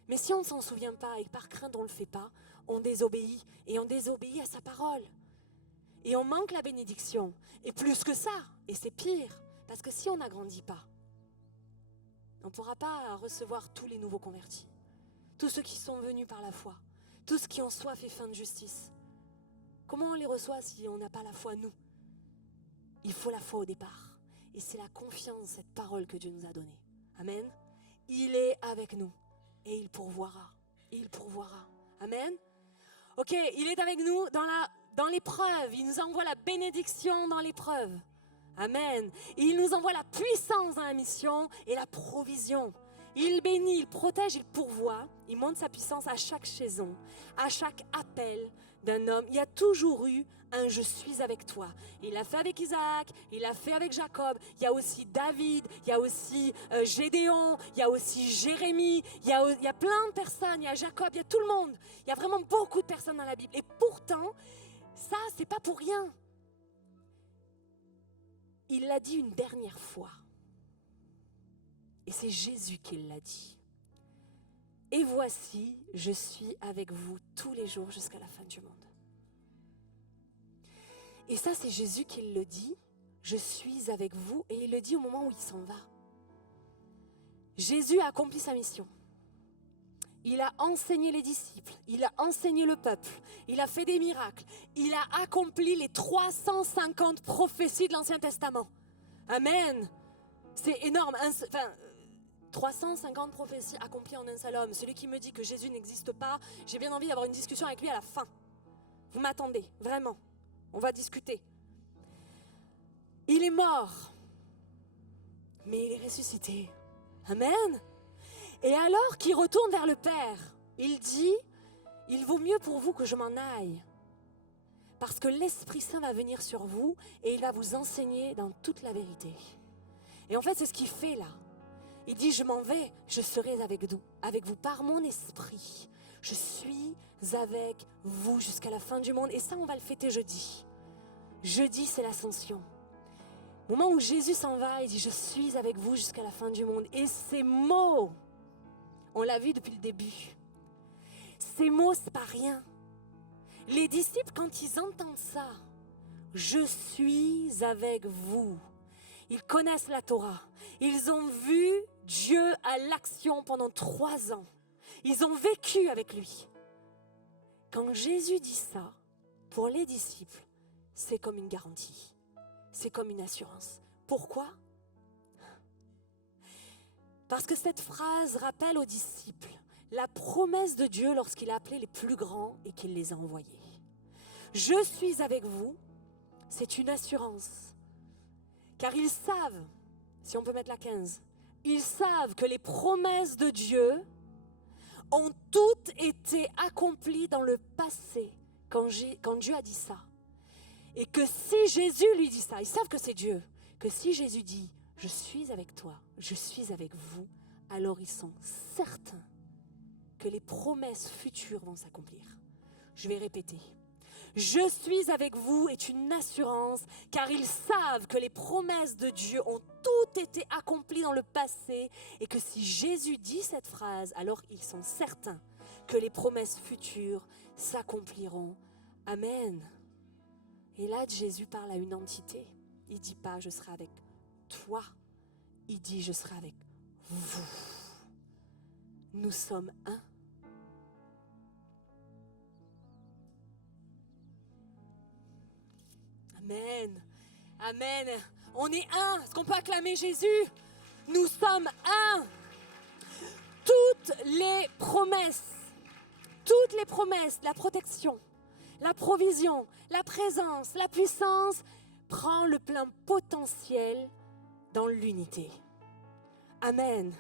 Mais si on ne s'en souvient pas et que par crainte on ne le fait pas, on désobéit et on désobéit à sa parole. Et on manque la bénédiction. Et plus que ça, et c'est pire, parce que si on n'agrandit pas, on ne pourra pas recevoir tous les nouveaux convertis, tous ceux qui sont venus par la foi, tous ceux qui ont soif et faim de justice. Comment on les reçoit si on n'a pas la foi, nous? Il faut la foi au départ. Et c'est la confiance, cette parole que Dieu nous a donnée. Amen. Il est avec nous et il pourvoira. Il pourvoira. Amen. Ok, il est avec nous dans l'épreuve. Il nous envoie la bénédiction dans l'épreuve. Amen. Il nous envoie la puissance dans la mission et la provision. Il bénit, il protège, il pourvoit. Il montre sa puissance à chaque saison, à chaque appel d'un homme. Il y a toujours eu un « je suis avec toi ». Il l'a fait avec Isaac, il l'a fait avec Jacob. Il y a aussi David, il y a aussi Gédéon, il y a aussi Jérémie. Il y a plein de personnes, il y a Jacob, il y a tout le monde. Il y a vraiment beaucoup de personnes dans la Bible. Et pourtant, ça, c'est pas pour rien. Il l'a dit une dernière fois. Et c'est Jésus qui l'a dit. Et voici, je suis avec vous tous les jours jusqu'à la fin du monde. Et ça, c'est Jésus qui le dit. Je suis avec vous. Et il le dit au moment où il s'en va. Jésus a accompli sa mission. Il a enseigné les disciples. Il a enseigné le peuple. Il a fait des miracles. Il a accompli les 350 prophéties de l'Ancien Testament. Amen. C'est énorme. 350 prophéties accomplies en un seul homme. Celui qui me dit que Jésus n'existe pas, j'ai bien envie d'avoir une discussion avec lui à la fin. Vous m'attendez, vraiment. On va discuter. Il est mort, mais il est ressuscité. Amen. Et alors qu'il retourne vers le Père, il dit, il vaut mieux pour vous que je m'en aille. Parce que l'Esprit Saint va venir sur vous et il va vous enseigner dans toute la vérité. Et en fait, c'est ce qu'il fait là. Il dit, je m'en vais, je serai avec vous par mon esprit. Je suis avec vous jusqu'à la fin du monde. Et ça, on va le fêter jeudi. Jeudi, c'est l'ascension. Au moment où Jésus s'en va, il dit, je suis avec vous jusqu'à la fin du monde. Et ces mots, on l'a vu depuis le début. Ces mots, c'est pas rien. Les disciples, quand ils entendent ça, je suis avec vous. Ils connaissent la Torah. Ils ont vu Dieu à l'action pendant 3 ans. Ils ont vécu avec lui. Quand Jésus dit ça, pour les disciples, c'est comme une garantie. C'est comme une assurance. Pourquoi? Parce que cette phrase rappelle aux disciples la promesse de Dieu lorsqu'il a appelé les plus grands et qu'il les a envoyés. Je suis avec vous, c'est une assurance. Car ils savent, si on peut mettre la 15, ils savent que les promesses de Dieu ont toutes été accomplies dans le passé, quand Dieu a dit ça. Et que si Jésus lui dit ça, ils savent que c'est Dieu, que si Jésus dit, je suis avec toi, je suis avec vous, alors ils sont certains que les promesses futures vont s'accomplir. Je vais répéter. Je suis avec vous est une assurance, car ils savent que les promesses de Dieu ont toutes été accomplies dans le passé et que si Jésus dit cette phrase, alors ils sont certains que les promesses futures s'accompliront. Amen. Et là, Jésus parle à une entité. Il ne dit pas « je serai avec toi », il dit « je serai avec vous ». Nous sommes un. Amen. Amen. On est un. Est-ce qu'on peut acclamer Jésus? Nous sommes un. Toutes les promesses, la protection, la provision, la présence, la puissance, prend le plein potentiel dans l'unité. Amen.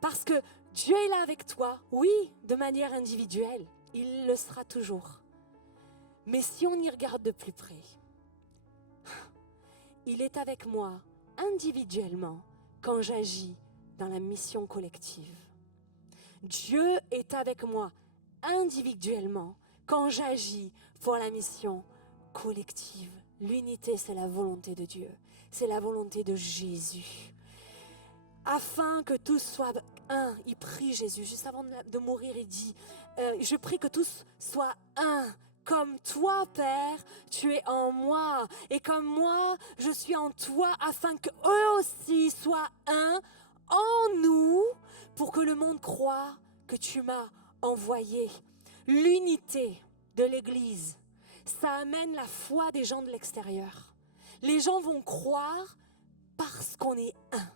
Parce que Dieu est là avec toi, oui, de manière individuelle. Il le sera toujours. Mais si on y regarde de plus près, il est avec moi individuellement quand j'agis dans la mission collective. Dieu est avec moi individuellement quand j'agis pour la mission collective. L'unité, c'est la volonté de Dieu. C'est la volonté de Jésus. Afin que tous soient un, il prie Jésus. Juste avant de mourir, il dit, je prie que tous soient un. Comme toi, Père, tu es en moi. Et comme moi, je suis en toi, afin qu'eux aussi soient un en nous, pour que le monde croie que tu m'as envoyé. L'unité de l'Église, ça amène la foi des gens de l'extérieur. Les gens vont croire parce qu'on est un.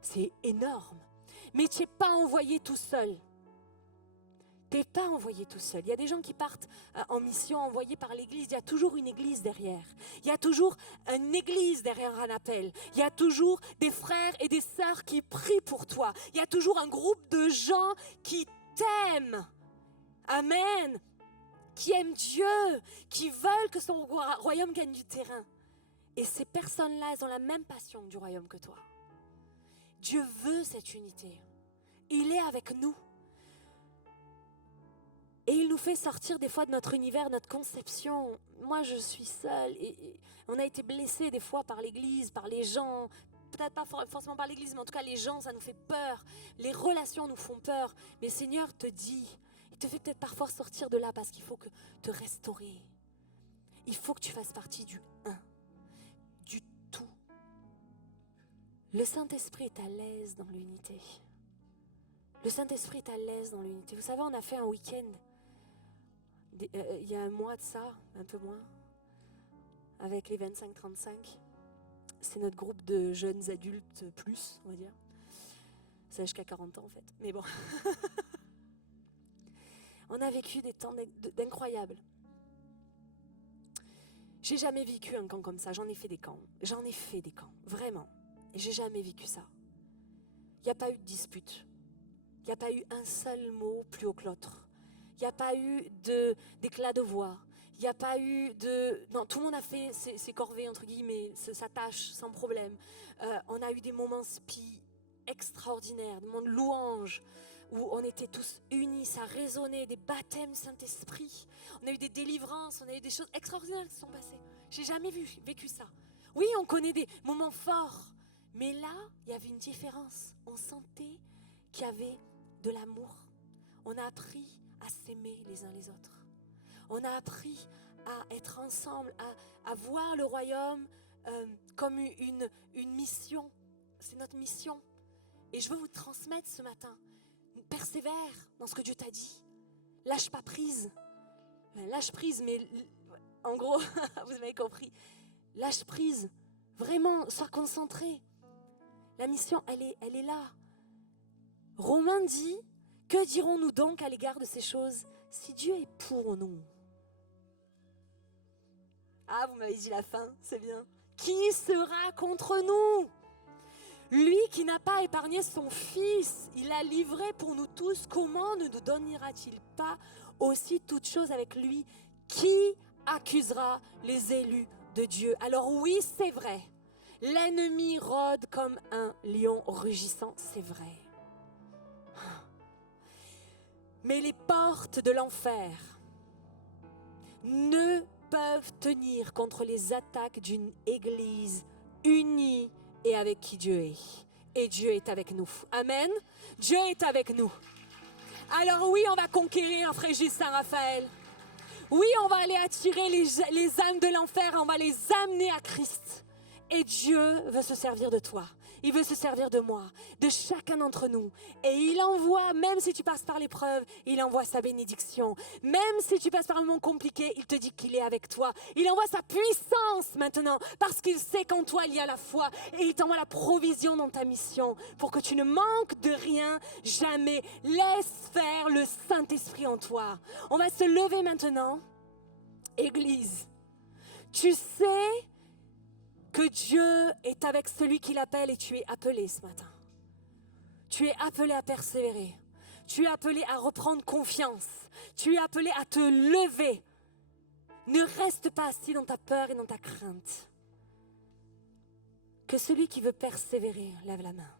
C'est énorme. Mais tu n'es pas envoyé tout seul. Tu n'es pas envoyé tout seul. Il y a des gens qui partent en mission envoyés par l'Église. Il y a toujours une Église derrière. Il y a toujours une Église derrière un appel. Il y a toujours des frères et des sœurs qui prient pour toi. Il y a toujours un groupe de gens qui t'aiment. Amen. Qui aiment Dieu, qui veulent que son royaume gagne du terrain. Et ces personnes-là, elles ont la même passion du royaume que toi. Dieu veut cette unité. Il est avec nous. Et il nous fait sortir des fois de notre univers, notre conception. Moi, je suis seule. Et on a été blessés des fois par l'Église, par les gens. Peut-être pas forcément par l'Église, mais en tout cas, les gens, ça nous fait peur. Les relations nous font peur. Mais le Seigneur te dit, il te fait peut-être parfois sortir de là parce qu'il faut te restaurer. Il faut que tu fasses partie du un, du tout. Le Saint-Esprit est à l'aise dans l'unité. Le Saint-Esprit est à l'aise dans l'unité. Vous savez, on a fait un week-end. Il y a un mois de ça, un peu moins, avec les 25-35. C'est notre groupe de jeunes adultes plus, on va dire. C'est jusqu'à 40 ans en fait, mais bon. On a vécu des temps d'incroyables. J'ai jamais vécu un camp comme ça, j'en ai fait des camps, vraiment. Et j'ai jamais vécu ça. Il n'y a pas eu de dispute, il n'y a pas eu un seul mot plus haut que l'autre. Il n'y a pas eu d'éclat de voix. Il n'y a pas eu de... Non, tout le monde a fait ses corvées, entre guillemets, sa tâche, sans problème. On a eu des moments extraordinaires, des moments de louange, où on était tous unis, ça résonnait, des baptêmes Saint-Esprit. On a eu des délivrances, on a eu des choses extraordinaires qui se sont passées. J'ai jamais vécu ça. Oui, on connaît des moments forts, mais là, il y avait une différence. On sentait qu'il y avait de l'amour. On a appris à s'aimer les uns les autres. On a appris à être ensemble, à voir le royaume comme une mission. C'est notre mission. Et je veux vous transmettre ce matin. Persévère dans ce que Dieu t'a dit. Lâche pas prise. Lâche prise, mais en gros, vous m'avez compris. Lâche prise. Vraiment, sois concentré. La mission, elle est là. Romain dit, que dirons-nous donc à l'égard de ces choses si Dieu est pour nous? Ah, vous m'avez dit la fin, c'est bien. Qui sera contre nous? Lui qui n'a pas épargné son Fils, il l'a livré pour nous tous. Comment ne nous donnera-t-il pas aussi toutes choses avec lui? Qui accusera les élus de Dieu? Alors oui, c'est vrai. L'ennemi rôde comme un lion rugissant, c'est vrai. Mais les portes de l'enfer ne peuvent tenir contre les attaques d'une Église unie et avec qui Dieu est. Et Dieu est avec nous. Amen. Dieu est avec nous. Alors oui, on va conquérir Frégis Saint-Raphaël. Oui, on va aller attirer les âmes de l'enfer. On va les amener à Christ. Et Dieu veut se servir de toi. Il veut se servir de moi, de chacun d'entre nous. Et il envoie, même si tu passes par l'épreuve, il envoie sa bénédiction. Même si tu passes par un moment compliqué, il te dit qu'il est avec toi. Il envoie sa puissance maintenant, parce qu'il sait qu'en toi, il y a la foi. Et il t'envoie la provision dans ta mission, pour que tu ne manques de rien, jamais. Laisse faire le Saint-Esprit en toi. On va se lever maintenant. Église, tu sais que Dieu est avec celui qui l'appelle et tu es appelé ce matin. Tu es appelé à persévérer. Tu es appelé à reprendre confiance. Tu es appelé à te lever. Ne reste pas assis dans ta peur et dans ta crainte. Que celui qui veut persévérer, lève la main.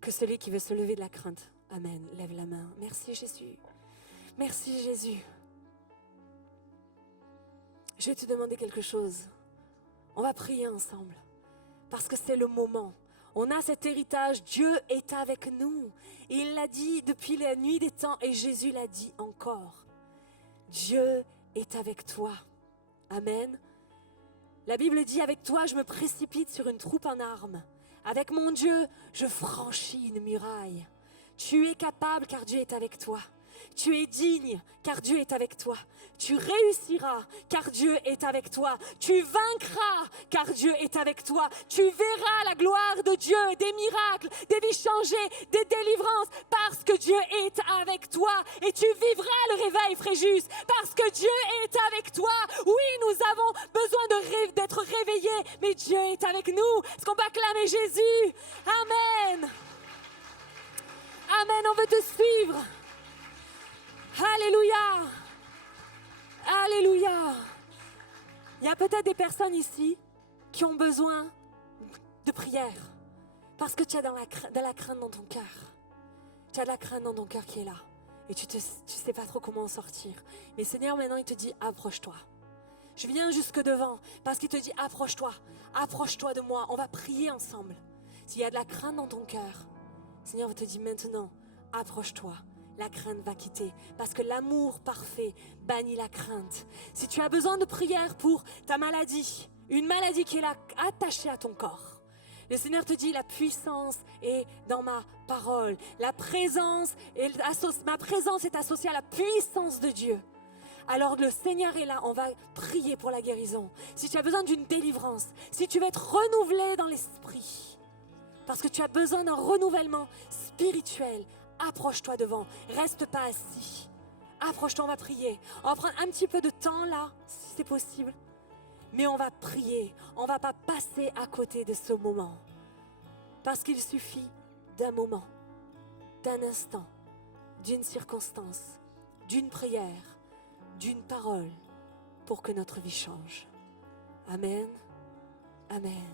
Que celui qui veut se lever de la crainte, amen, lève la main. Merci Jésus. Merci Jésus. Je vais te demander quelque chose. On va prier ensemble, parce que c'est le moment. On a cet héritage, Dieu est avec nous. Et il l'a dit depuis la nuit des temps, et Jésus l'a dit encore. Dieu est avec toi. Amen. La Bible dit, avec toi, je me précipite sur une troupe en armes. Avec mon Dieu, je franchis une muraille. Tu es capable, car Dieu est avec toi. Tu es digne, car Dieu est avec toi. Tu réussiras, car Dieu est avec toi. Tu vaincras, car Dieu est avec toi. Tu verras la gloire de Dieu, des miracles, des vies changées, des délivrances, parce que Dieu est avec toi. Et tu vivras le réveil, Fréjus, parce que Dieu est avec toi. Oui, nous avons besoin d'être réveillés, mais Dieu est avec nous. Est-ce qu'on peut acclamer Jésus? Amen. Amen, on veut te suivre. Alléluia. Alléluia. Il y a peut-être des personnes ici qui ont besoin de prière parce que tu as de la crainte dans ton cœur. Tu as de la crainte dans ton cœur qui est là et tu sais pas trop comment en sortir. Mais Seigneur, maintenant, il te dit approche-toi. Je viens jusque devant parce qu'il te dit approche-toi. Approche-toi de moi. On va prier ensemble. S'il y a de la crainte dans ton cœur, Seigneur te dit maintenant approche-toi. La crainte va quitter, parce que l'amour parfait bannit la crainte. Si tu as besoin de prière pour ta maladie, une maladie qui est là, attachée à ton corps, le Seigneur te dit, la puissance est dans ma parole. Ma présence est associée à la puissance de Dieu. Alors le Seigneur est là, on va prier pour la guérison. Si tu as besoin d'une délivrance, si tu veux être renouvelé dans l'esprit, parce que tu as besoin d'un renouvellement spirituel, approche-toi devant, reste pas assis. Approche-toi, on va prier. On va prendre un petit peu de temps là, si c'est possible. Mais on va prier. On va pas passer à côté de ce moment. Parce qu'il suffit d'un moment, d'un instant, d'une circonstance, d'une prière, d'une parole pour que notre vie change. Amen. Amen.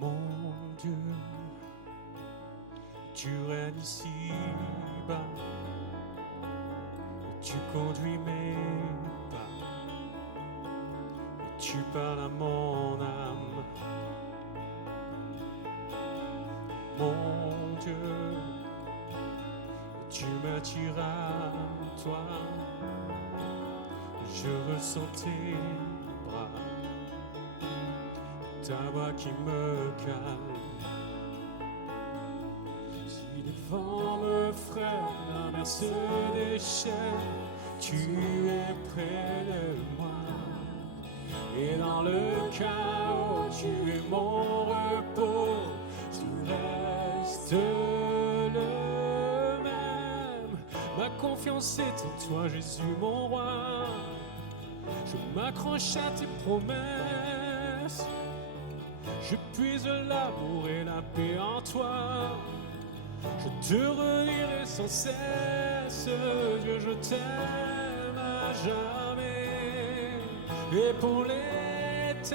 Mon Dieu, tu règnes ici-bas, tu conduis mes pas, tu parles à mon âme. Mon Dieu, tu m'attires à toi, je ressens tes bras. Ta voix qui me calme. Si les vents me freinent, la mer se déchaîne, tu es près de moi. Et dans le chaos, tu es mon repos, tu restes le même. Ma confiance est en toi, Jésus, mon roi. Je m'accroche à tes promesses. Je puise l'amour et la paix en toi. Je te redirai sans cesse, Dieu, je t'aime à jamais. Et pour l'éternité,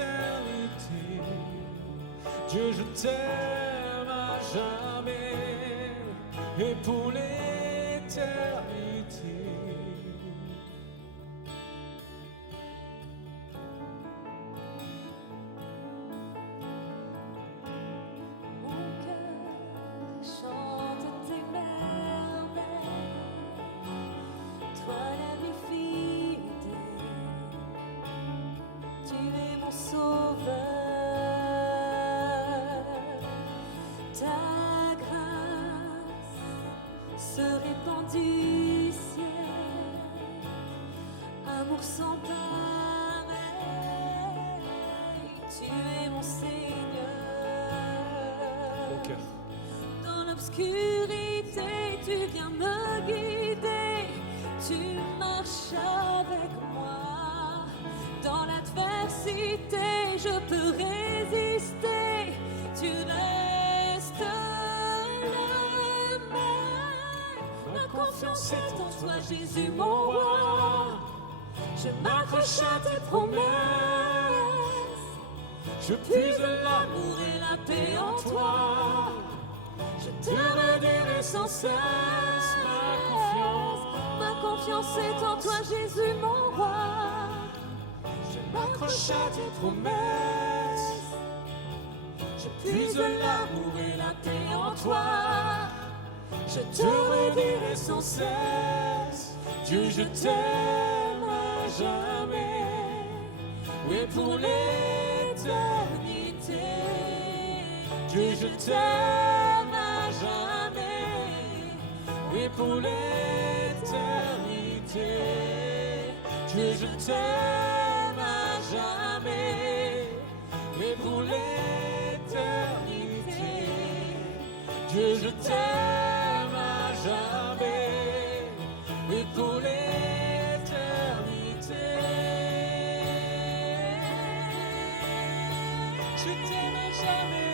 Dieu, je t'aime à jamais. Et pour l'éternité. Toi la vie fidèle, feu répand du ciel, amour sans pareil, tu es mon Seigneur. Mon cœur. Dans l'obscurité, tu viens me guider, tu marches avec moi. Dans l'adversité, je peux résister, tu restes le même. Ma confiance est en toi, Jésus, mon roi. Je m'accroche à tes promesses. Je puise l'amour et la paix en toi. Je te redirai sans cesse ma confiance est en toi, Jésus, mon roi. Je m'accroche à tes promesses. Je puise l'amour et la paix en toi. Je te redirai sans cesse, Dieu, je t'aime à jamais, oui, pour l'éternité. Dieu, je t'aime à jamais, oui, pour l'éternité. Dieu, je t'aime à jamais, oui, pour l'éternité. Dieu, je t'aime à jamais, oui, pour l'éternité. Je t'aime à jamais.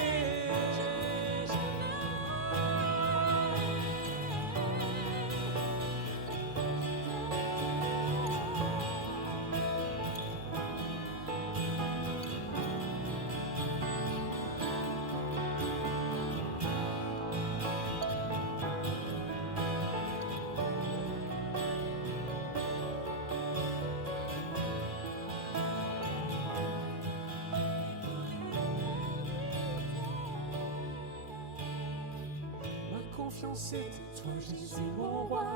Confiance est en toi, Jésus, mon roi.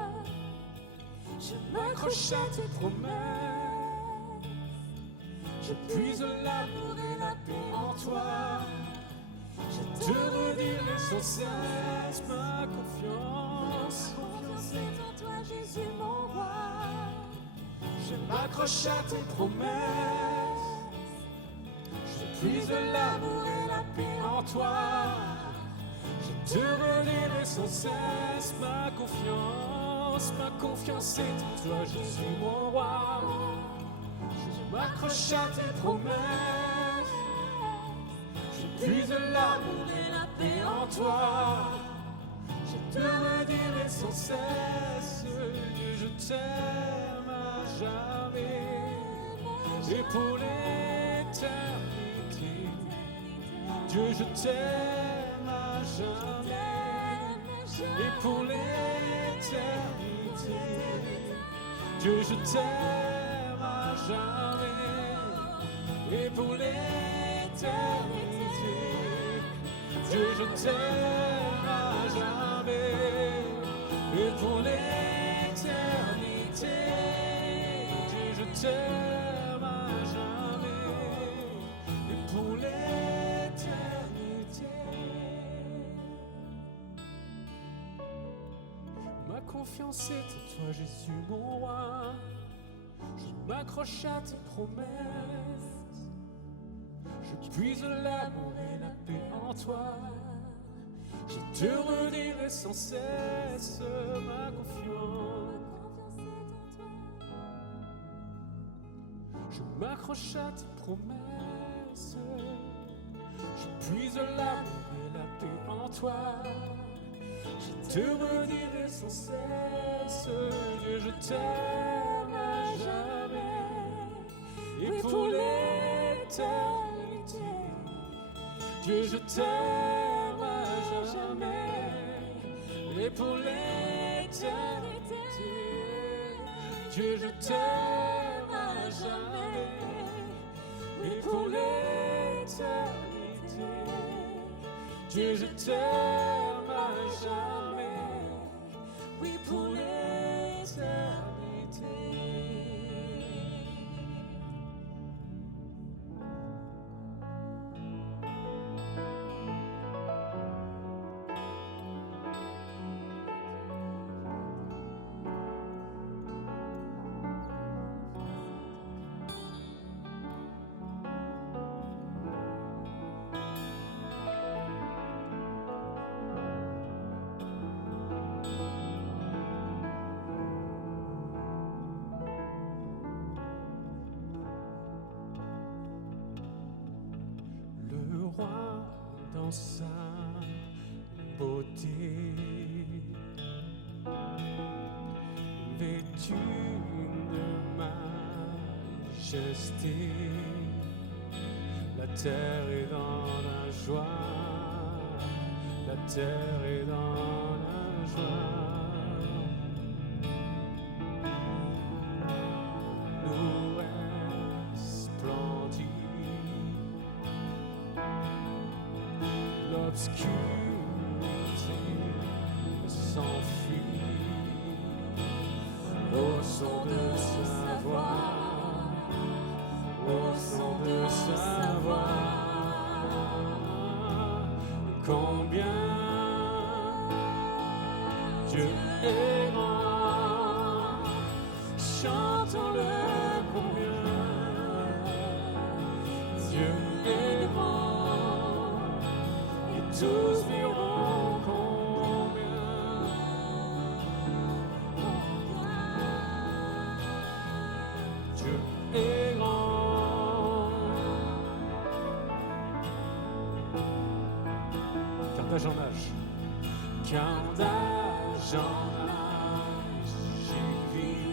Je m'accroche à tes promesses. Je puise l'amour et la paix en toi. Je te redirai sans cesse ma confiance. Ma confiance est en toi, Jésus, mon roi. Je m'accroche à tes promesses. Je puise l'amour et la paix en toi. Je te redirai sans cesse ma confiance est en toi, Jésus, mon roi. Je m'accroche à tes promesses, je puise l'amour et la paix en toi. Je te redirai sans cesse, Dieu, je t'aime à jamais, et pour l'éternité. Dieu, je t'aime à jamais, et pour l'éternité. Dieu, je t'aime à jamais, et pour l'éternité. Dieu, je t'aime à jamais, et pour l'éternité. Dieu, je t'aime à jamais, et pour l'éternité. Ma confiance est en toi, Jésus, mon roi. Je m'accroche à tes promesses. Je puise l'amour et la paix en toi. Je te redirai sans cesse ma confiance. Je m'accroche à tes promesses. Je puise l'amour et la paix en toi. Je te redirai sans cesse, Dieu, je t'aime à jamais, et pour l'éternité. Dieu, je t'aime à jamais, et pour l'éternité. Dieu, je t'aime à jamais, et pour l'éternité. Dieu, je t'aime à jamais, oui, pour l'éternité. crois dans sa beauté, vêtu de majesté. La terre est dans la joie, la terre est dans la joie. Nous resplendit l'obscurité s'enfuit au son de sa voix, au son de sa voix. Combien Dieu est grand, chantons-le combien Dieu est grand, et tous verront combien Dieu est grand. Car d'âge en âge, car d'âge en âge, j'y vis.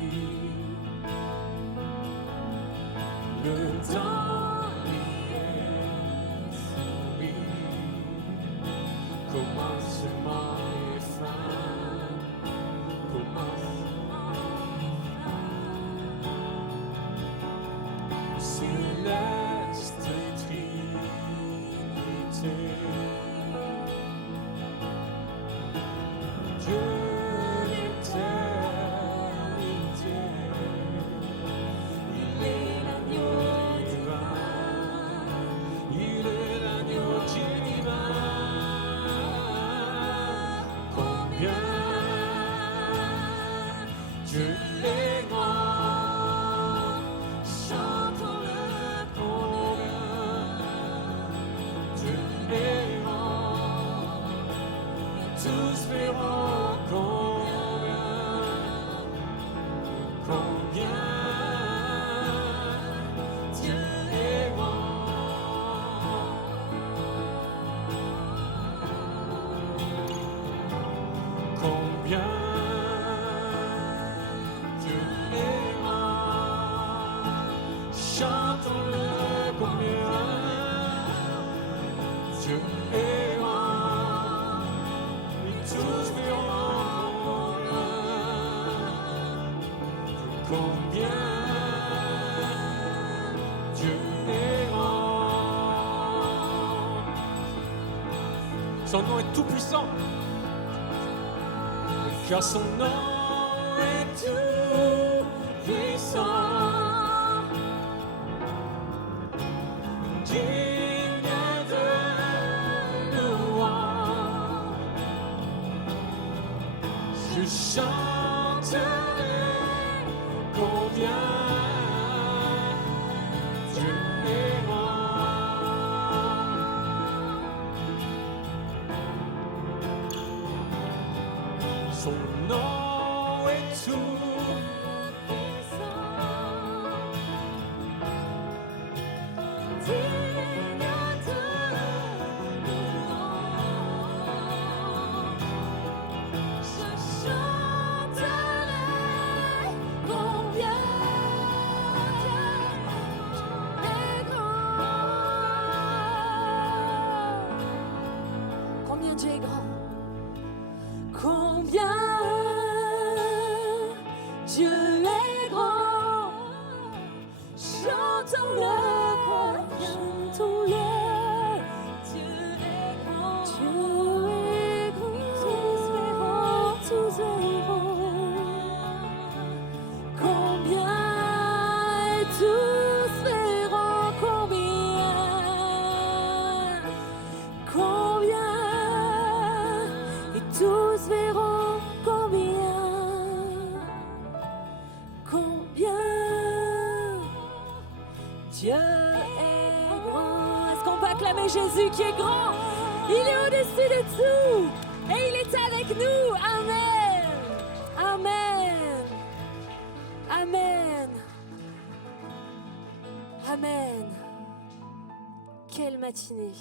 Le temps lui est soumis, commencement et fin, commencement et fin. Céleste Trinité, Dieu l'éternité, il est l'agneau divin, il est l'agneau divin. Combien Dieu est grand, chantons-le combien Dieu est grand, et tous verront combien Dieu est grand. Combien Dieu est grand, chantons-le combien Dieu est grand, et tous verront combien Dieu est grand. Son nom est tout puissant, car son nom est tout puissant, digne de louange. Je chanterai combien Dieu est grand. Son nom est tout puissant, digne de louange. Je chanterai combien Dieu est grand. Combien Dieu est grand. Combien Dieu est grand, chantons-le, chantons-le. Dieu est grand, Dieu est grand, tous verront, tous verront. Combien et tous verront combien et tous verront combien Dieu est grand. Est-ce qu'on peut acclamer Jésus qui est grand? Il est au-dessus de tout et il est avec nous. Amen. Amen. Amen. Amen. Quelle matinée.